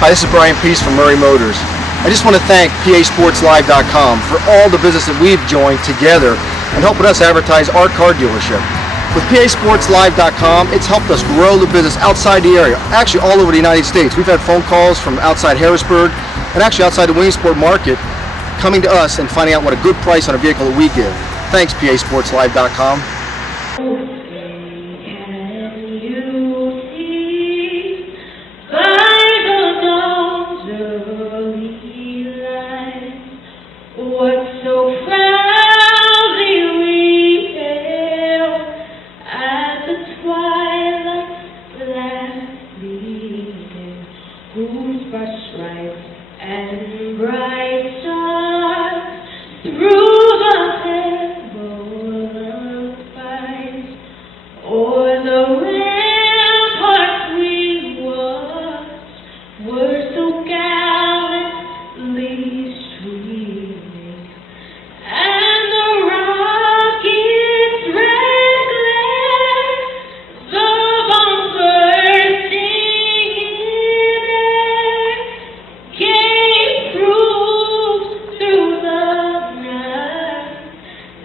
Hi, this is Brian Peace from Murray Motors. I just want to thank PASportsLive.com for all the business that we've joined together and helping us advertise our car dealership. With PASportsLive.com, it's helped us grow the business outside the area, actually all over the United States. We've had phone calls from outside Harrisburg and actually outside the Williamsport market coming to us and finding out what a good price on a vehicle that we give. Thanks, PASportsLive.com. And bright stars through the heaven fight, o'er the ramparts we watched were so gallantly streaming, and the rockets' red glare, the bombs bursting in air, gave proof through the night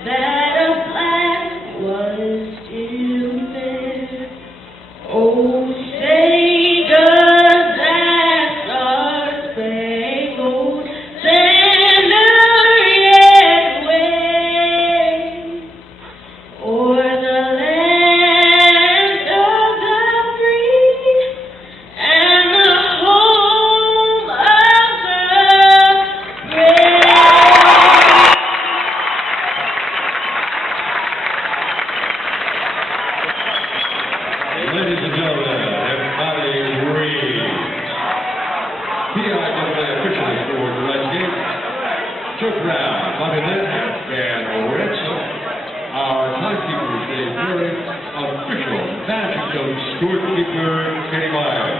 that a flag was still there. Oh, say does that star-spangled banner yet wave o'er the land of the free and the home of the brave? Ladies and gentlemen, everybody breathe. PRINCETON officially scored the red game. Took round, Bobby Lynn and Lorenzo. Our timekeeper, Dave Murray. Official magic coach, scorekeeper, Kenny Myers.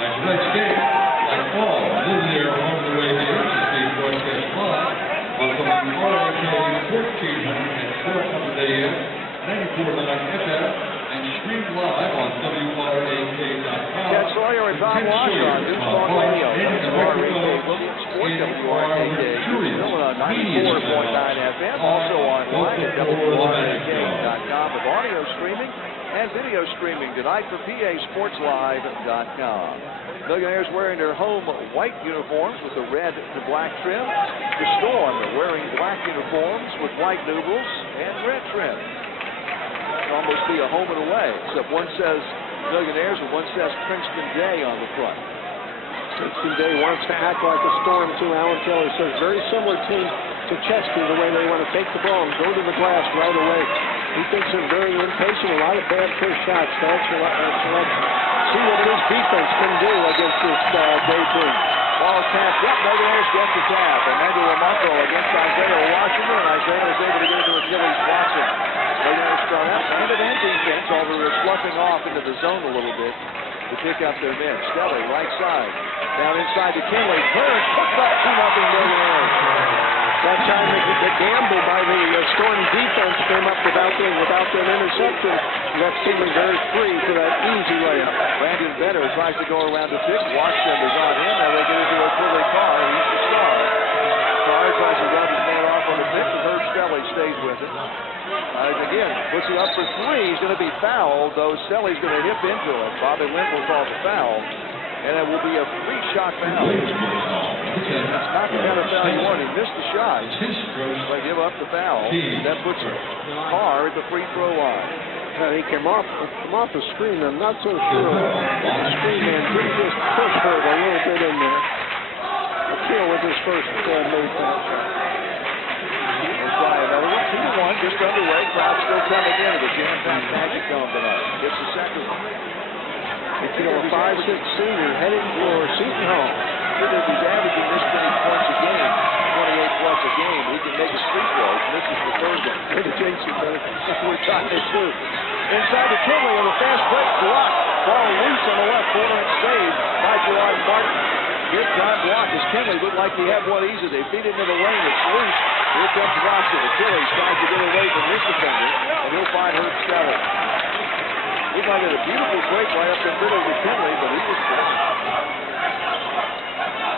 And tonight's game, like all Millionaires home and away games, is being broadcast live on WILLIAMSPORT 1412 AM, 94.9 FM. And streamed live on WRAK.com. Ted Sawyer and Tom Washer on News Talk Radio. WRAK, WRAK, on 94.9 FM. Also online at WRAK.com with audio streaming and video streaming tonight for PASportsLive.com. Millionaires wearing their home white uniforms with the red to black trim. The Storm are wearing black uniforms with white numerals and red trim. Almost be a home and away, except one says Millionaires and one says Princeton Day on the front. Princeton Day wants to act like a Storm too. Alan Taylor says very similar team to Chesky, the way they want to take the ball and go to the glass right away. He thinks they're very impatient, a lot of bad first shots. Let's see what this defense can do against this Day team. Ball tapped up, Millionaires get the tap. Emmanuel Marco against Isaiah Washington, and Isaiah is able to get into Achilles Watson. Millionaires start out hand-to-hand defense, although they're sloughing off into the zone a little bit to pick up their men. Stelly, right side, down inside to Kinley. Turn, hooked up 2-0 Millionaires. That time the gamble by the Storm defense came up without that interception. Left Sigmund very free for that easy layup. Brandon Vetter tries to go around the pick. Washington is on him. Now they get into a Billy Carr. He's the star. Carr tries to run his man off on the pick, and Herb Stelly stays with it. Again, puts it up for three. He's going to be fouled, though Stelly's going to hip into him. Bobby Lynn will call the foul, and it will be a free-shot foul. It's not the kind of foul you want. He missed the shot, but give up the foul. That puts Carr at the free throw line. He came off the screen. I'm not so sure. The screen man did just push Herb a little bit in there. Akil with his first made foul shot. Another one, 2-1, just underway. Crowd still coming in. The jam-packed Magic Dome tonight. Gets the second one. Akil, a 5'6" senior, heading for Seton Hall. If he's averaging this many points a game, 28 plus a game, he can make a free throw. This is the third one. The Jinx is better. We're trying to shoot. Inside to Kinley on the fast break. Block. Ball loose on the left corner and saved by Gerard Martin. Good time block as Kinley looked like he had one easy. They feed into the lane. It's loose. Here comes Watson. Achilles tries to get away from this defender, and he'll find Herb Stelly. He might have a beautiful break right up the middle to Kinley, but he was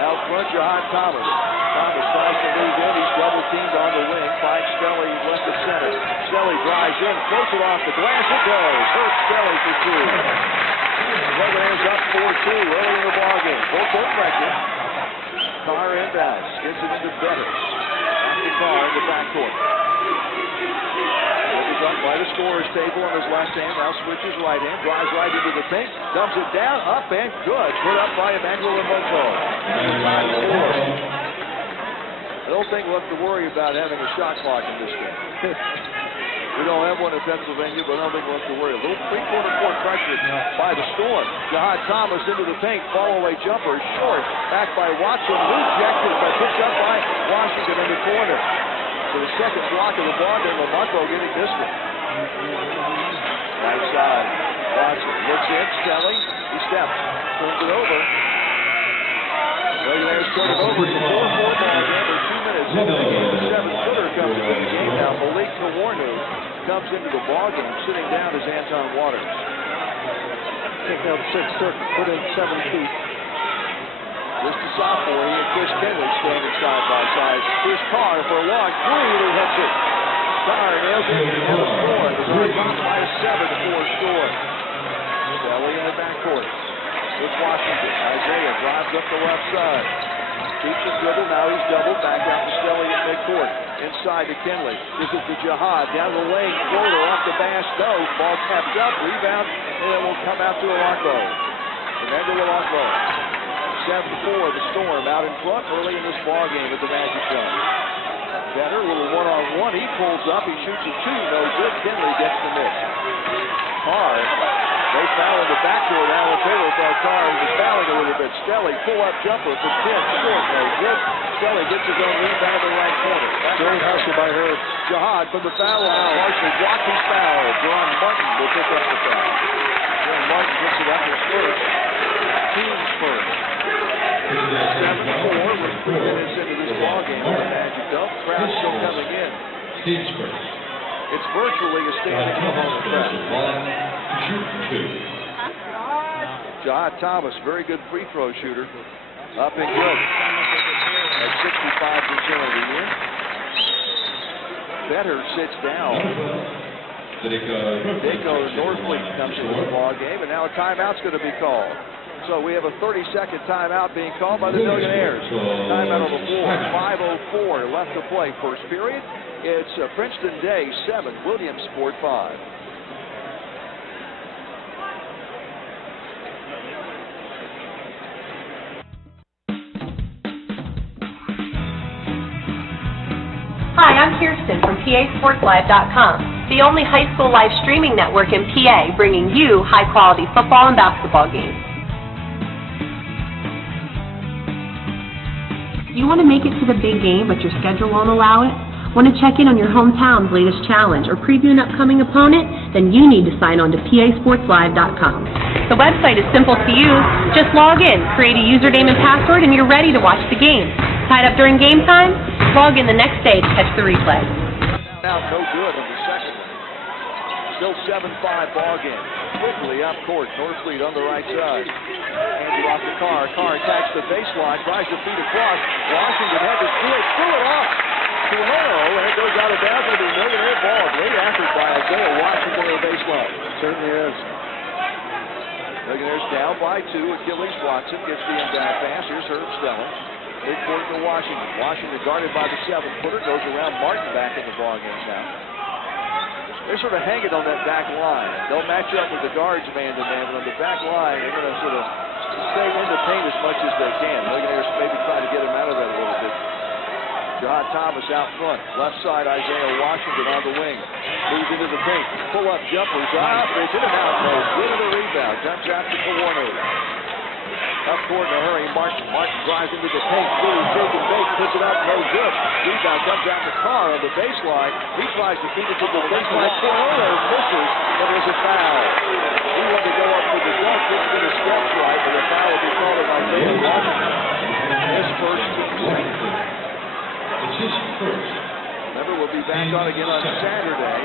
Out front, Jihad Thomas. Thomas tries to move in. He's double teamed on the wing. Finds Stelly left to center. Stelly drives in, throws it off the glass. It goes. Hurts Stelly for two. Millionaires up 4-2 early in the ballgame. Full court pressure. Carr inbounds. Gets it to Better. Back to Carr in the backcourt. Looking up by the scorer's table on his left hand. Now switches right hand. Drives right into the paint. Dumps it down. Up and good. Put up by Emmanuel Moto. I don't think we'll have to worry about having a shot clock in this game. We don't have one in Pennsylvania, but I don't think we'll have to worry. A little three-quarter court pressure by the Storm. Jihad Thomas into the paint. Fall-away jumper. Short. Back by Watson. Rejected, but picked up by Washington in the corner. For the second block of the ball game, Lamucco getting this one. Right side. Watson looks in. Stelly. He steps. Turns it over. Millionaires turn it over. It's a 4-4 ball game. With 2 minutes. The seven-footer comes into the game now. Malik Kawarnu comes into the ball game. Sitting down is Anton Waters. Kicked out 6 circuit. Put in 7 feet. Just a sophomore, he and Chris Kinley standing side by side. Here's Carr for a long three, and he hits it. Carr nails it and the score. The Hurricanes by a 7-4 score. Stelly in the backcourt with Washington. Isaiah drives up the left side. Keeps the dribble, now he's doubled. Back out to Stelly in midcourt. Inside to Kinley. This is the Jihad. Down the lane, floater off the bass. No, ball tapped up, rebound, and it will come out to Arauco. Emmanuel Arauco. 7-4, the Storm out in front early in this ball game with the Magic Gun. Better, a little one-on-one. He pulls up, he shoots a two, no good. Kinley gets the miss. Carr, they foul in the backcourt. Alan Taylor thought Carr was fouling a little bit. Stelly, pull-up jumper for 10, short, no good. Stelly gets his own rebound in the right corner. Great hustle by her. Jihad from the foul line. Marshall blocked his foul. John Martin will pick up the foul. John Martin picks it up his first. Team's first. 7-4 with 3 minutes into this ballgame for the Magic Dunk. Crowd still coming in. It's virtually a standing home crowd. Jihad Thomas, very good free throw shooter. Up and good. At 65% of the year. Better sits down. Dico Northfleet comes into the ballgame, and now a timeout's going to be called. So we have a 30-second timeout being called by the Millionaires. Timeout on the floor. 5:04 left to play. First period. It's Princeton Day 7, Williamsport 5. Hi, I'm Kirsten from PASportsLive.com, the only high school live streaming network in PA, bringing you high-quality football and basketball games. You want to make it to the big game, but your schedule won't allow it? Want to check in on your hometown's latest challenge or preview an upcoming opponent? Then you need to sign on to PASportsLive.com. The website is simple to use. Just log in, create a username and password, and you're ready to watch the game. Tied up during game time? Log in the next day to catch the replay. Now no good in the second one. Still 7-5 ball game. Quickly up court. Northfleet on the right side. Hands it off to Carr. Carr attacks the baseline. Tries to feed across. Washington had to steal. Threw it off to Haro, and it goes out of bounds with a Millionaire ball. Great effort by Isaiah Washington on the baseline. Certainly is. Millionaires down by 2. Achilles Watson gets the inbound pass. Here's Herb Stelly. Midcourt to Washington. Washington guarded by the 7-footer. Goes around Martin back in the ballgame now. They're sort of hanging on that back line. They'll match up with the guards man-to-man, but on the back line, they're going to sort of stay in the paint as much as they can. Millionaires maybe try to get them out of that a little bit. John Thomas out front. Left side, Isaiah Washington on the wing. Moves into the paint. Pull-up jumpers up. It's in and out. No good of the rebound. Comes out to Kawarnu. Up court in a hurry. Martin drives into the paint. Really big and big. Puts it up. No good. Rebound comes out to Carr on the baseline. He tries to feed it to the baseline. Corona misses, but there's a foul. He wanted to go up for the dunk. Didn't get his steps right, but the foul will be called on Isaiah Washington. His first team. It's his first. Remember, we'll be back on again on Saturday.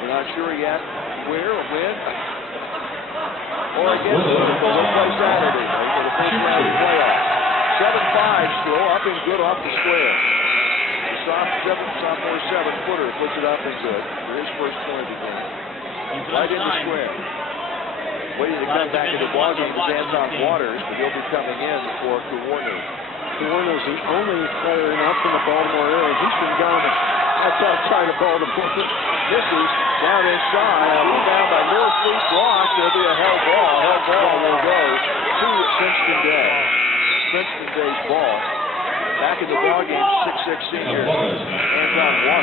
We're not sure yet where or when. Or again, we'll play Saturday, right, for the first round of the playoffs. 7-5 still, up and good off the square. The sophomore 7-footer puts it up and good for his first point of the game. Right in the square. Waiting to come back into the ballgame is Anton Waters, but he'll be coming in for Kawarno. Kawarno's the only player up in the Baltimore area. He's been gone. That's outside of Baltimore. Misses down inside. Down by Northfleet. Blocked. There'll be a held ball. Held ball will go to Princeton Day. Princeton Day's ball. Back in the ballgame, 6'6" senior Anton Waters.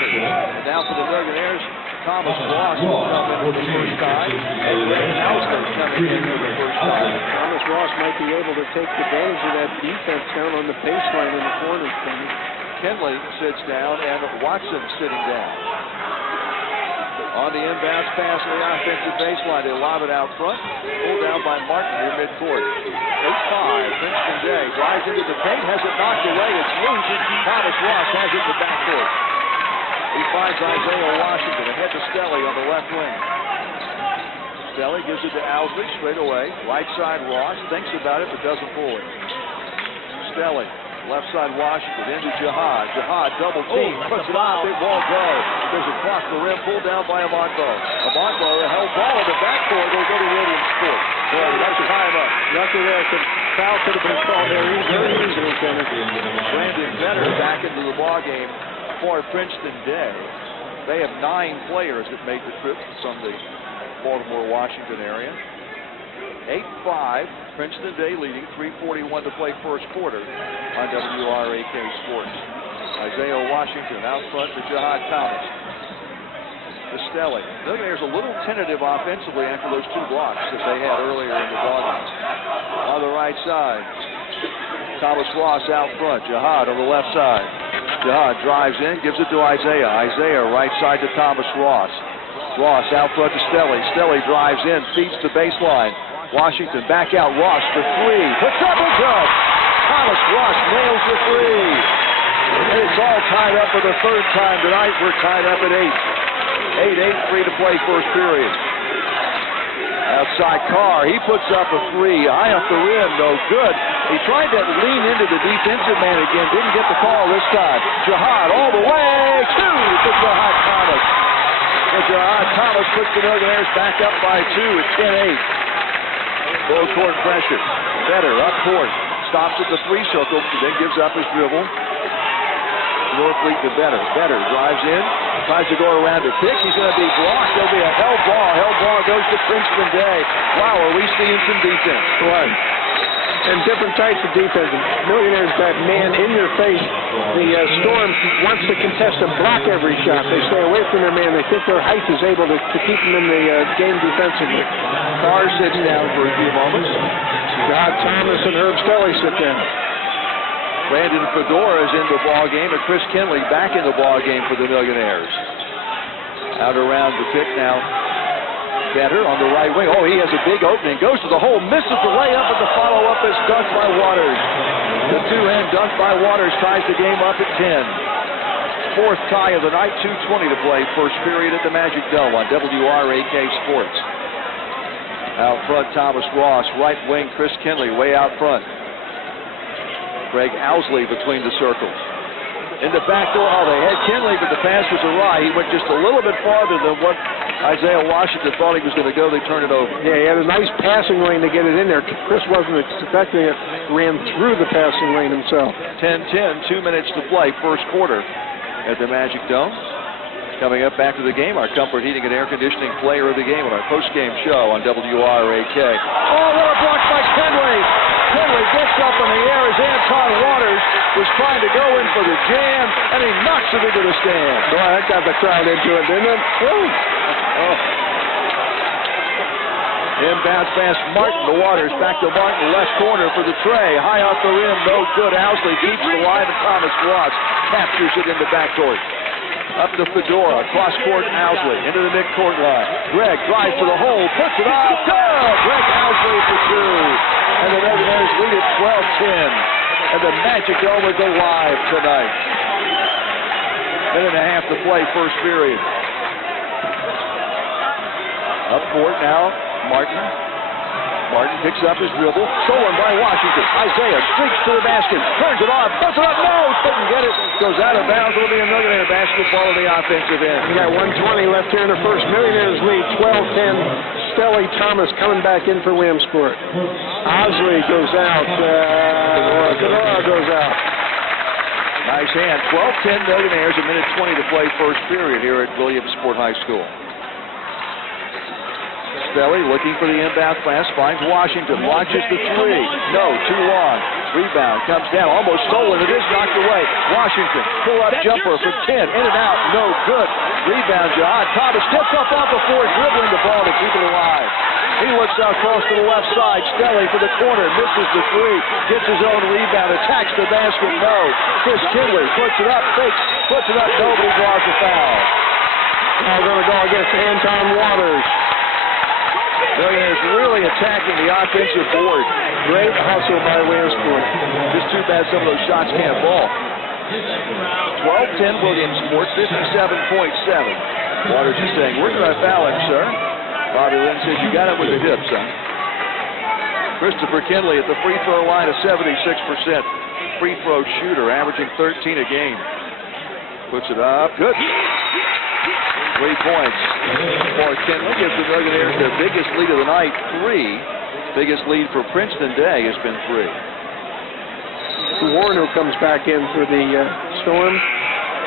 And now for the Millionaires, Thomas Ross will come in for the first time. And Greg Houston coming in for the first time. Thomas Ross might be able to take advantage of that defense down on the baseline in the corners. Kenley sits down, and Watson sitting down. On the inbounds pass on the offensive baseline, they lob it out front. Pulled down by Martin near midcourt. 8-5, Princeton Day drives into the paint, has it knocked away. It's loose. Thomas Ross has it in the backcourt. He finds Isaiah Washington ahead to Stelly on the left wing. Stelly gives it to Owsley straight away. Right side Ross thinks about it but doesn't pull it. Stelly. Left side Washington into Jihad. Jihad double team. Puts it out. It won't go. There's a cross the rim. Pulled down by Amonbo. Amonbo, a held ball in the backcourt. They'll go to Williamsport. Boy, that's a time up. Lucky there. Foul could have been called there very easily. Brandon Vetter back into the ballgame for Princeton Day. They have 9 players that made the trip from the Baltimore-Washington area. 8-5. Princeton Day leading, 3:41 to play first quarter on WRAK Sports. Isaiah Washington out front to Jihad Thomas. To Stelly. There's a little tentative offensively after those 2 blocks that they had earlier in the ballgame. On the right side, Thomas Ross out front. Jihad on the left side. Jihad drives in, gives it to Isaiah. Isaiah right side to Thomas Ross. Ross out front to Stelly. Stelly drives in, feeds the baseline. Washington back out, Ross for 3. Puts up and good. Thomas Ross nails the 3. And it's all tied up for the 3rd time tonight. We're tied up at 8. 8-3 to play first period. Outside Carr, he puts up a 3. High up the rim, no good. He tried to lean into the defensive man again. Didn't get the call this time. Jihad all the way to Jihad Thomas. And Jihad Thomas puts the Millionaires back up by 2 at 10-8. Full court pressure. Vetter up court. Stops at the 3 circle, then gives up his dribble. Northfleet to Vetter. Vetter drives in. Tries to go around to pick. He's going to be blocked. There'll be a held ball. Held ball goes to Princeton Day. Wow, are we seeing some defense? Right. And different types of defense. Millionaires got man in your face. The Storm wants to contest and block every shot. They stay away from their man. They think their height is able to keep them in the game defensively. Carr sits down for a few moments. Jihad Thomas and Herb Stelly sit down. Brandon Fedora is in the ball game, and Chris Kenley back in the ball game for the Millionaires. Out around the pick now. Vetter on the right wing. Oh, he has a big opening. Goes to the hole. Misses the layup, but the follow-up is dunked by Waters. The 2-hand dunk by Waters ties the game up at 10. 4th tie of the night. 2:20 to play. First period at the Magic Dome on WRAK Sports. Out front, Thomas Ross. Right wing, Chris Kenley way out front. Greg Owsley between the circles. In the back door, they had Kenley, but the pass was awry. He went just a little bit farther than what Isaiah Washington thought he was going to go. They turned it over. Yeah, he had a nice passing lane to get it in there. Chris wasn't expecting it. Ran through the passing lane himself. 10-10, 2 minutes to play, first quarter at the Magic Dome. Coming up after the game, our Comfort Heating and Air Conditioning player of the game on our post-game show on WRAK. Oh, what a block by Kenley! Kenley gets up in the air as Anton Waters was trying to go in for the jam, and he knocks it into the stand. Boy, that got the crowd into it, didn't it? Oh. Inbounds pass, Martin to Waters, back to Martin, left corner for the tray. High off the rim, no good. Owsley keeps it alive, and Thomas Ross captures it in the backcourt. Up to Fedora, cross court Owsley, into the midcourt line. Greg drives to the hole, puts it up, good! Greg Owsley for 2. And the Millionaires lead at 12-10. And the Magic Dome is alive tonight. Minute and a half to play, first period. Up court now, Martin. Martin picks up his dribble, stolen by Washington. Isaiah streaks to the basket, turns it off, puts it up, no, couldn't get it, goes out of bounds. It'll be a Millionaire basketball on the offensive end. We got 1:20 left here in the first. Millionaires lead 12-10. Stelly Thomas coming back in for Williamsport. Osley goes out. Fedora goes out. Nice hand. 12-10 Millionaires, a minute 20 to play first period here at Williamsport High School. Stelly looking for the inbound pass, finds Washington, launches the three. No, too long. Rebound comes down, almost stolen. It is knocked away. Washington, pull-up jumper from 10, in and out, no good. Rebound, John Thomas steps up off the floor, dribbling the ball to keep it alive. He looks across to the left side. Stelly for the corner, misses the three, gets his own rebound, attacks the basket, no. Chris Kinley puts it up, fakes, puts it up, nobody draws a foul. Now we're going to go against Anton Waters. Millionaires really attacking the offensive board. Great hustle by Williamsport. Just too bad some of those shots can't fall. 12-10 Williamsport, 57.7. Waters is saying, we're going to foul him, sir. Bobby Lynn says, you got it with the hip, son. Christopher Kinley at the free throw line, a 76% free throw shooter, averaging 13 a game. Puts it up, good. 3 points for Kinley. Gives the Millionaires their biggest lead of the night, 3. Biggest lead for Princeton Day has been 3. Warren comes back in for the Storm.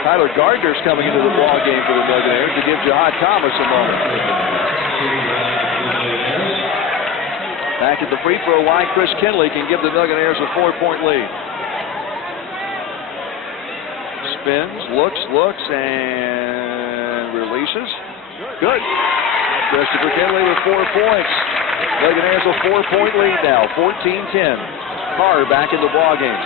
Tyler Gardner's coming into the ball game for the Millionaires to give Jahad Thomas a moment. Back at the free throw line, Chris Kinley can give the Millionaires a 4-point lead. Spins, looks, and releases. Good. Christopher Kinley with 4 points. Millionaires a 4-point lead now, 14-10. Carr back in the ball game.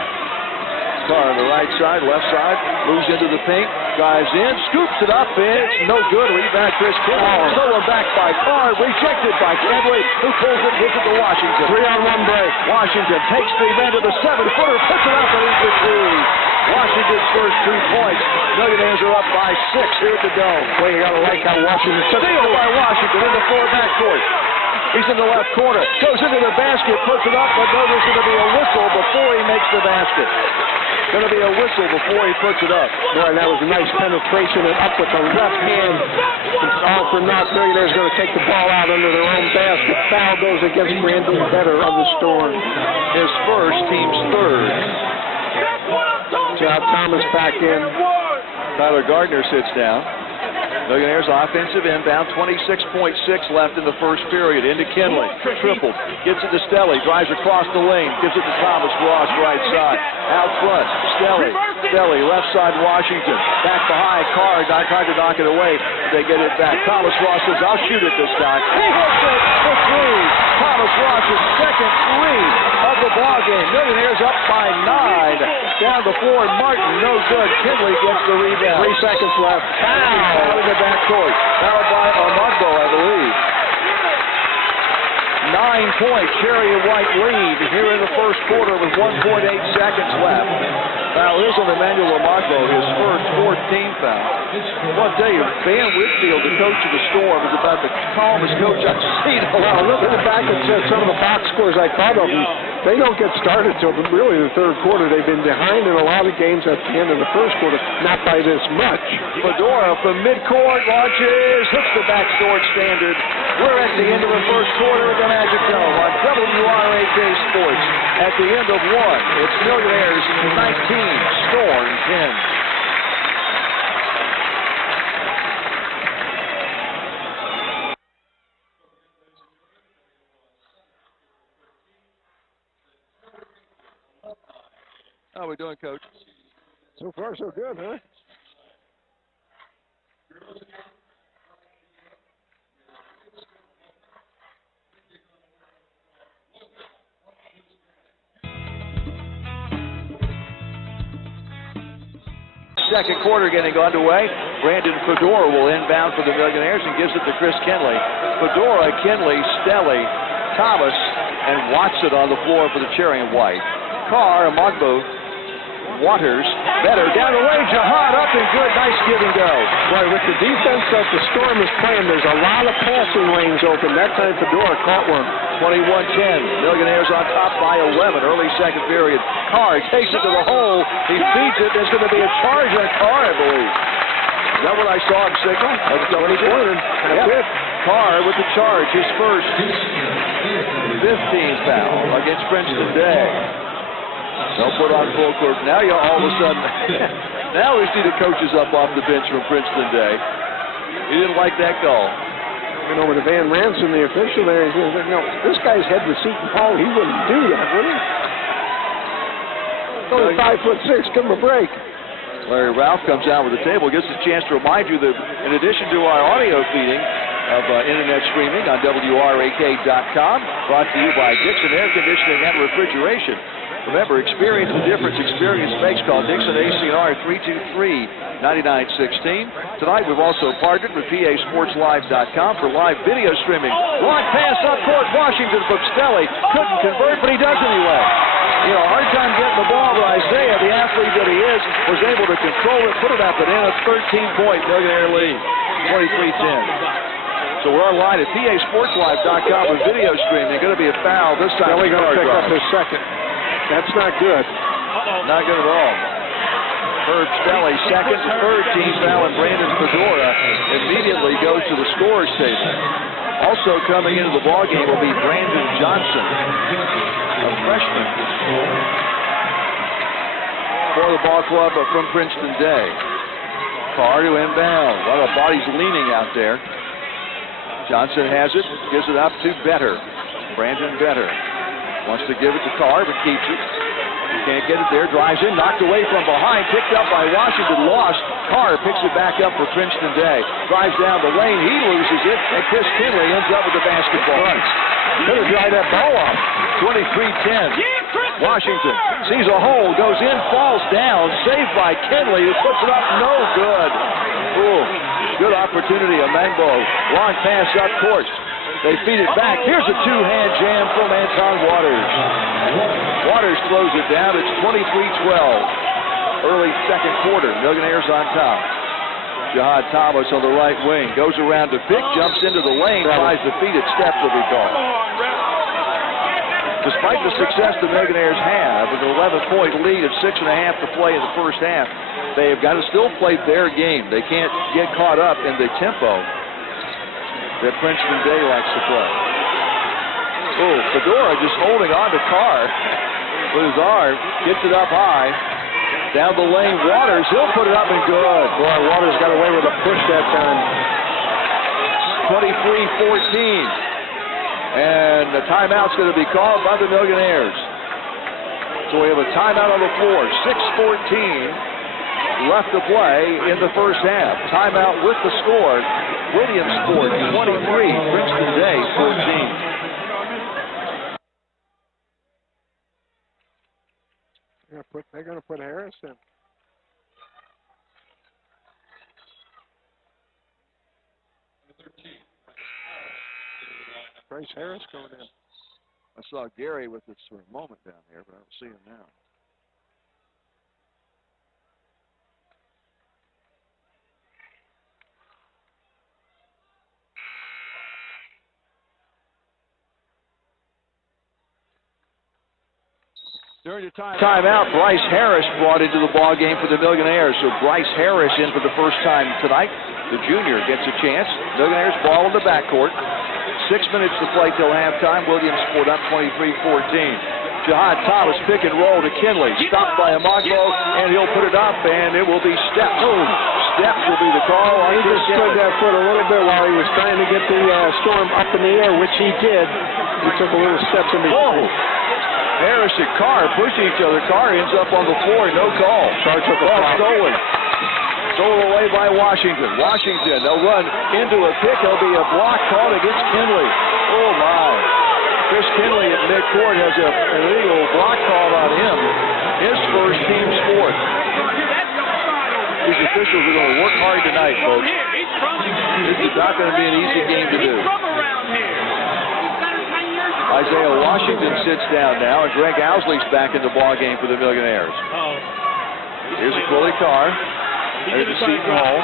Carr on the right side, left side, moves into the paint, drives in, scoops it up, it's no good. Rebound Chris Kinley. Stolen back by Carr, rejected by Kinley, who pulls it, gives it to Washington. 3-on-1 break. Washington takes the event to the 7-footer, puts it up and into the 3. Washington's first 2 points. Millionaires are up by 6 here at the Dome. Well, you got to like how Washington took it. Steal by Washington in the floor backcourt. He's in the left corner, goes into the basket, puts it up, but no, there's going to be a whistle before he makes the basket. Going to be a whistle before he puts it up. Boy, that was a nice penetration and up with the left hand. All for naught. Millionaires going to take the ball out under their own basket. Foul goes against Brandon Vetter of the Storm. His first, team's third. John Thomas back in. Tyler Gardner sits down. Millionaires offensive inbound, 26.6 left in the first period. Into Kinley, tripled, gives it to Stelly, drives across the lane, gives it to Thomas Ross, right side. Out front, Stelly, left side Washington. Back behind, Carr tried to knock it away. They get it back. Thomas Ross says, I'll shoot it this time. He hits it for 3. Thomas Ross's second 3 of the ball game. Millionaires up by 9. Down the floor, Martin, no good. Kinley gets the rebound. 3 seconds left. Out in the backcourt. Fouled by Armando, I believe. 9-point Cherry and White lead here in the first quarter with 1.8 seconds left. Foul is on Emmanuel Armando, his first 14th foul. Well, I'll tell you, Van Whitfield, the coach of the Storm, is about the calmest coach I've seen. Well, looking back at some of the box scores I thought of them, they don't get started till really the third quarter. They've been behind in a lot of games at the end of the first quarter, not by this much. Fedora from midcourt launches, hits the backdoor standard. We're at the end of the first quarter of the Magic Dome on WRAK Sports. At the end of 1, it's Millionaires 19, Storm 10. How are we doing, Coach? So far, so good, huh? Second quarter getting underway. Brandon Fedora will inbound for the Millionaires and gives it to Chris Kinley. Fedora, Kinley, Stelly, Thomas, and Watson on the floor for the Cherry and White. Carr, Amagbo, Waters, better down the way, Jahad up and good, nice give and go. Boy, with the defense that the Storm is playing, there's a lot of passing lanes open. That time Fedora caught one. 21-10. Millionaires on top by 11. Early second period. Carr takes it to the hole. He feeds it. There's going to be a charge on Carr, I believe. Is that what I saw him signal? That's what he did. Yep. Carr with the charge. His first 15th foul against Princeton Day. They'll put on full court. Now you all of a sudden, now we see the coaches up off the bench from Princeton Day. He didn't like that call. You know, with Van Ransom, the official there, he said, no, this guy's head to Seton Hall. He wouldn't do that, would he? He's only 5'6". Give him a break. Larry Ralph comes out with the table, gets a chance to remind you that in addition to our audio feeding of internet streaming on WRAK.com, brought to you by Dixon Air Conditioning and Refrigeration. Remember, experience the difference experience makes. Call Dixon ACR 323-9916. Tonight we've also partnered with PASportsLive.com for live video streaming. Long pass up court, Washington from Stelly. Couldn't convert, but he does anyway. You know, hard time getting the ball, but Isaiah, the athlete that he is, was able to control it, put it up and in. A 13-point Millionaire lead, 23-10. So we're online at PASportsLive.com with video streaming. Going to be a foul this time. Stelly going to pick up his second. That's not good. Not good at all. Herb Stelly, second, third team foul, and Brandon Fedora immediately goes to the scorer's table. Also coming into the ballgame will be Brandon Johnson, a freshman for the ball club from Princeton Day. Carr to inbound. A lot of bodies leaning out there. Johnson has it, gives it up to Better. Brandon Better wants to give it to Carr, but keeps it. He can't get it there. Drives in, knocked away from behind. Picked up by Washington. Lost. Carr picks it back up for Princeton Day. Drives down the lane. He loses it. And Chris Kinley ends up with the basketball. Could have dried that ball off. 23-10. Washington sees a hole. Goes in. Falls down. Saved by Kinley, who puts it up. No good. Ooh. Good opportunity. A Mangbo. Long pass up court. They feed it back. Here's a two-hand jam from Anton Waters. Waters throws it down. It's 23-12. Early second quarter. Millionaires on top. Jihad Thomas on the right wing. Goes around to pick. Jumps into the lane. Tries to feed it. Steps will be called. Despite the success the Millionaires have, with an 11-point lead of 6.5 to play in the first half, they have got to still play their game. They can't get caught up in the tempo that Princeton Day likes to play. Oh, Fedora just holding on to Carr with his arm. Gets it up high. Down the lane, Waters. He'll put it up and good. Boy, Waters got away with a push that time. 23-14. And the timeout's going to be called by the Millionaires. So we have a timeout on the floor. 6:14 left to play in the first half. Timeout with the score. Williamsport 23, Princeton Day 14. They're going to put Harris in. Bryce Harris going in. I saw Gary with this for a moment down here, but I don't see him now. During the timeout, Bryce Harris brought into the ball game for the Millionaires. So Bryce Harris in for the first time tonight. The junior gets a chance. Millionaires ball in the backcourt. 6 minutes to play till halftime. Williamsport up 23-14. Jihad Thomas pick and roll to Kinley. Stopped by Amagbo, and he'll put it up, and it will be steps. Steps will be the call. He just stood that foot a little bit while he was trying to get the storm up in the air, which he did. He took a little step in the air. Harris and Carr pushing each other. Carr ends up on the floor. No call. Carr took a ball foul. stolen. Stolen away by Washington. Washington, they'll run into a pick. There'll be a block called against Kinley. Oh, my. Chris Kinley at midcourt has an illegal block called on him. His first team sport. These officials are going to work hard tonight, folks. This is not going to be an easy game to do. Isaiah Washington sits down now, and Greg Owsley's back in the ballgame for the Millionaires. Here's a Quilly Carr. There's the Seton Hall.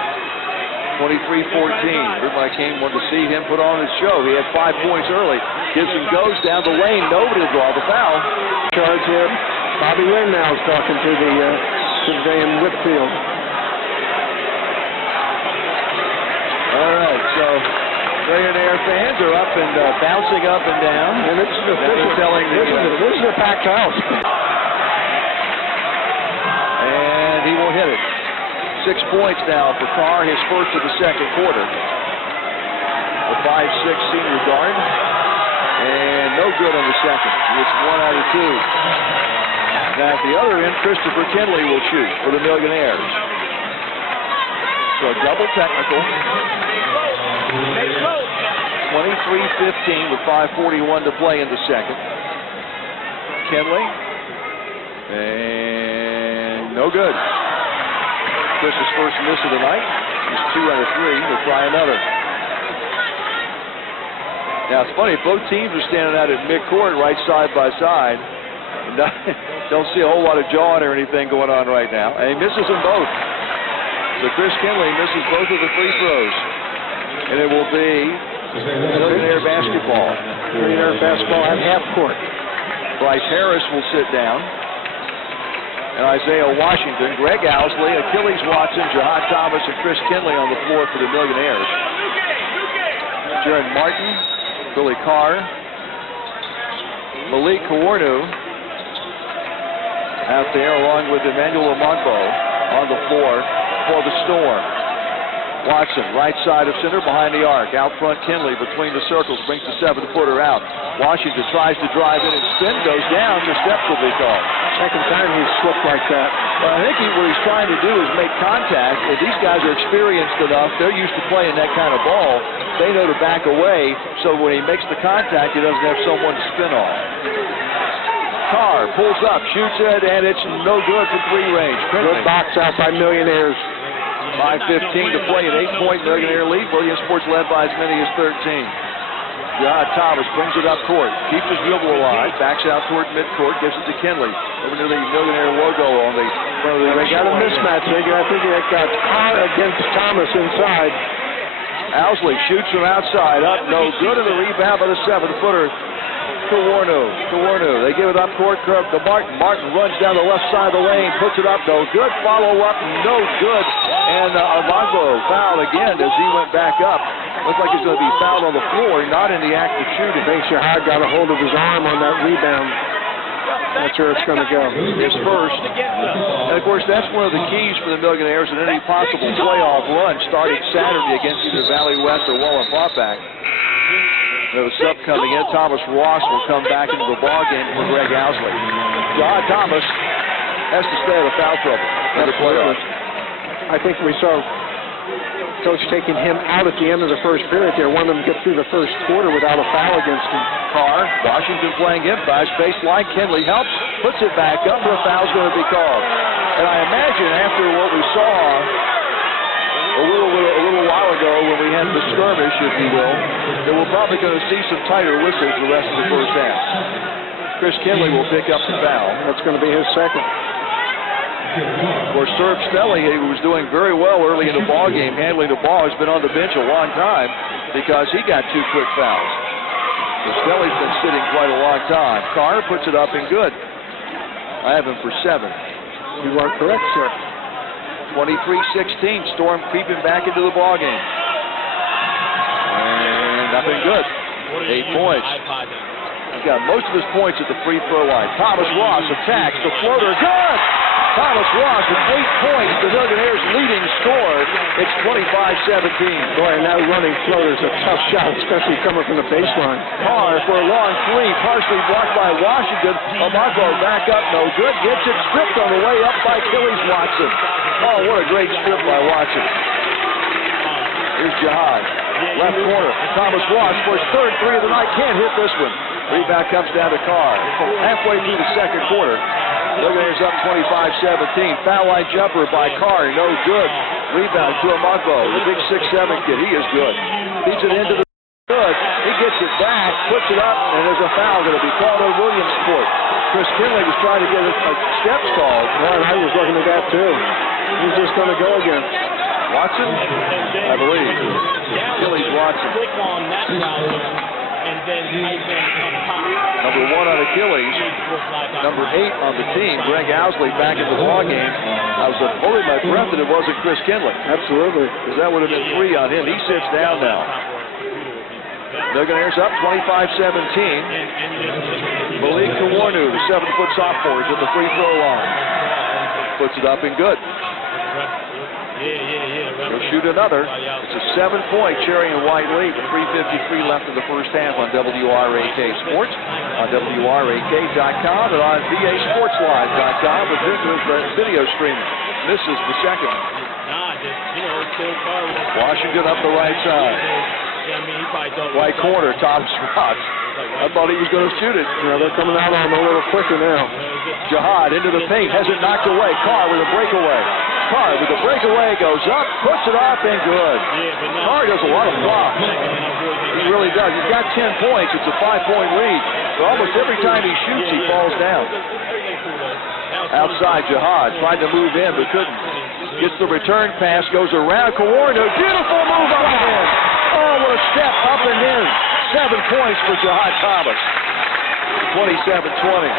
23-14. Everybody came, wanted to see him put on his show. He had 5 points early. Gibson goes down the lane. Nobody to draw the foul. Charge here. Bobby Lynn now is talking to the Van Whitfield. All right, so Millionaire fans are up and bouncing up and down. And it's the telling this is a packed house. And he will hit it. 6 points now for Carr, his first of the second quarter. The 5'6" senior guard. And no good on the second. It's 1 out of 2. Now at the other end, Christopher Kinley will shoot for the Millionaires. So a double technical. 23-15 with 5:41 to play in the second. Kinley. And no good. Chris's first miss of the night. He's 2 out of 3. He'll try another. Now it's funny, both teams are standing out at midcourt right side by side. Don't see a whole lot of jawing or anything going on right now. And he misses them both. So Chris Kinley misses both of the free throws. And it will be Millionaire basketball. Millionaire basketball at half court. Bryce Harris will sit down. And Isaiah Washington, Greg Owsley, Achilles Watson, Jahad Thomas, and Chris Kinley on the floor for the Millionaires. Jaron Martin, Billy Carr, Malik Kawarnu out there along with Emmanuel Amonbo on the floor for the Storm. Watson, right side of center, behind the arc. Out front, Kinley between the circles, brings the 7-footer out. Washington tries to drive in and spin, goes down. The steps will be called. Second time he's slipped like that. Well, I think what he's trying to do is make contact. If these guys are experienced enough, they're used to playing that kind of ball. They know to back away, so when he makes the contact, he doesn't have someone to spin on. Carr pulls up, shoots it, and it's no good from 3 range. Good box out by Millionaires. 5:15 to play, an 8-point Millionaire lead. Williamsport's led by as many as 13. Jahad Thomas brings it up court, keeps his dribble alive, backs out toward midcourt, gives it to Kinley. Over to the Millionaire logo on the front of the They got a mismatch. I think they got Carr against Thomas inside. Owsley shoots from outside, up, no good, and the rebound by the 7-footer. Kawarnu. They give it up court curve to Martin. Martin runs down the left side of the lane, puts it up, no good. Follow up, no good. And Armando fouled again as he went back up. Looks like he's going to be fouled on the floor, not in the act of shooting. I think Shahad got a hold of his arm on that rebound. That's where it's going to go. His first. And, of course, that's one of the keys for the Millionaires in any possible playoff run starting Saturday against either Valley West or Wallenpaupack. There's a sub coming in. Thomas Ross will come back into the ballgame for Greg Owsley. Jahad Thomas has to stay out of foul trouble in the playoffs. I think we saw Coach taking him out at the end of the first period there. Wanted him to get through the first quarter without a foul against him. Carr, Washington playing inside, baseline. Kinley helps, puts it back up, and a foul's going to be called. And I imagine after what we saw a little while ago when we had the skirmish, if you will, that we're probably going to see some tighter whistles the rest of the first half. Chris Kinley will pick up the foul. That's going to be his second. Of course, Serb Stelly, who was doing very well early in the ball game, handling the ball, has been on the bench a long time because he got 2 quick fouls. So Stelly's been sitting quite a long time. Carr puts it up and good. I have him for 7. You are correct, sir. 23-16, Storm creeping back into the ball game. And nothing good. 8 points. He's got most of his points at the free throw line. Thomas Ross attacks the floater. Good! Thomas Ross with 8 points, the Millionaires' leading scorer. It's 25-17. Boy, and that running floater is a tough shot, especially coming from the baseline. Carr for a long 3, partially blocked by Washington. Amongo back up, no good. Gets it stripped on the way up by Achilles Watson. Oh, what a great strip by Watson. Here's Jahad. Left corner. Thomas Ross for his 3rd 3 of the night. Can't hit this one. Rebound comes down to Carr. Halfway through the second quarter. Millionaires up 25-17. Foul line jumper by Carr. No good. Rebound to Amongo. The big 6'7" kid. He is good. Feeds it into the good. He gets it back, puts it up, and there's a foul going to be called on Williamsport. Chris Kinley was trying to get a step called. Well, I was looking at that too. He's just going to go again. Watson, I believe. Achilles Watson. Click on that route and then type in top. Number 1 on Achilles. Number 8 on the team, Greg Owsley, back in the ballgame. I was holding my breath that it wasn't Chris Kinley. Absolutely. Because that would have been 3 on him. He sits down now. Millionaires up 25-17. Malik Kawarnu, the 7-foot sophomore, is at the free throw line. Puts it up and good. He'll shoot another. It's a 7-point Cherry and White lead with 3:53 left in the first half on WRAK Sports, on WRAK.com, and on PASportsLive.com with video streaming. Misses the second. Washington up the right side. Right corner, Thomas Ross. I thought he was going to shoot it. They're coming out on a little quicker now. Jihad into the paint, has it knocked away. Carr with a breakaway. Carr with the breakaway goes up, puts it up, and good. Carr does a lot of blocks. He really does. He's got 10 points. It's a 5-point lead. So almost every time he shoots, he falls down. Outside, Jihad tried to move in, but couldn't. Gets the return pass, goes around Kawarno. Beautiful move up and in. Oh, what a step up and in. 7 points for Jihad Thomas. 27-20.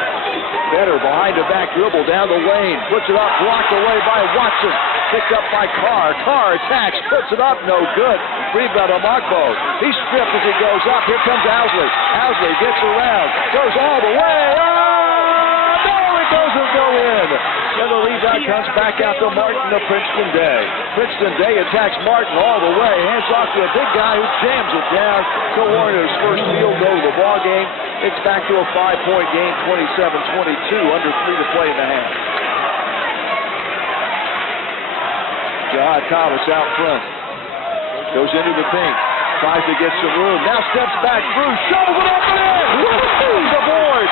Better behind the back dribble down the lane. Puts it up, blocked away by Watson. Picked up by Carr. Carr attacks, puts it up, no good. Rebound on Markbo. He's stripped as he goes up. Here comes Owsley. Owsley gets around, goes all the way. Oh, no, it doesn't go in. And the rebound comes back out to Martin of Princeton Day. Princeton Day attacks Martin all the way. Hands off to a big guy who jams it down to Warner's first field goal of the ball game. It's back to a 5-point game, 27-22, under 3 to play in the half. Jihad Thomas out front. Goes into the paint. Tries to get some room. Now steps back through. Shovels it up and in. Woo-hoo! The board.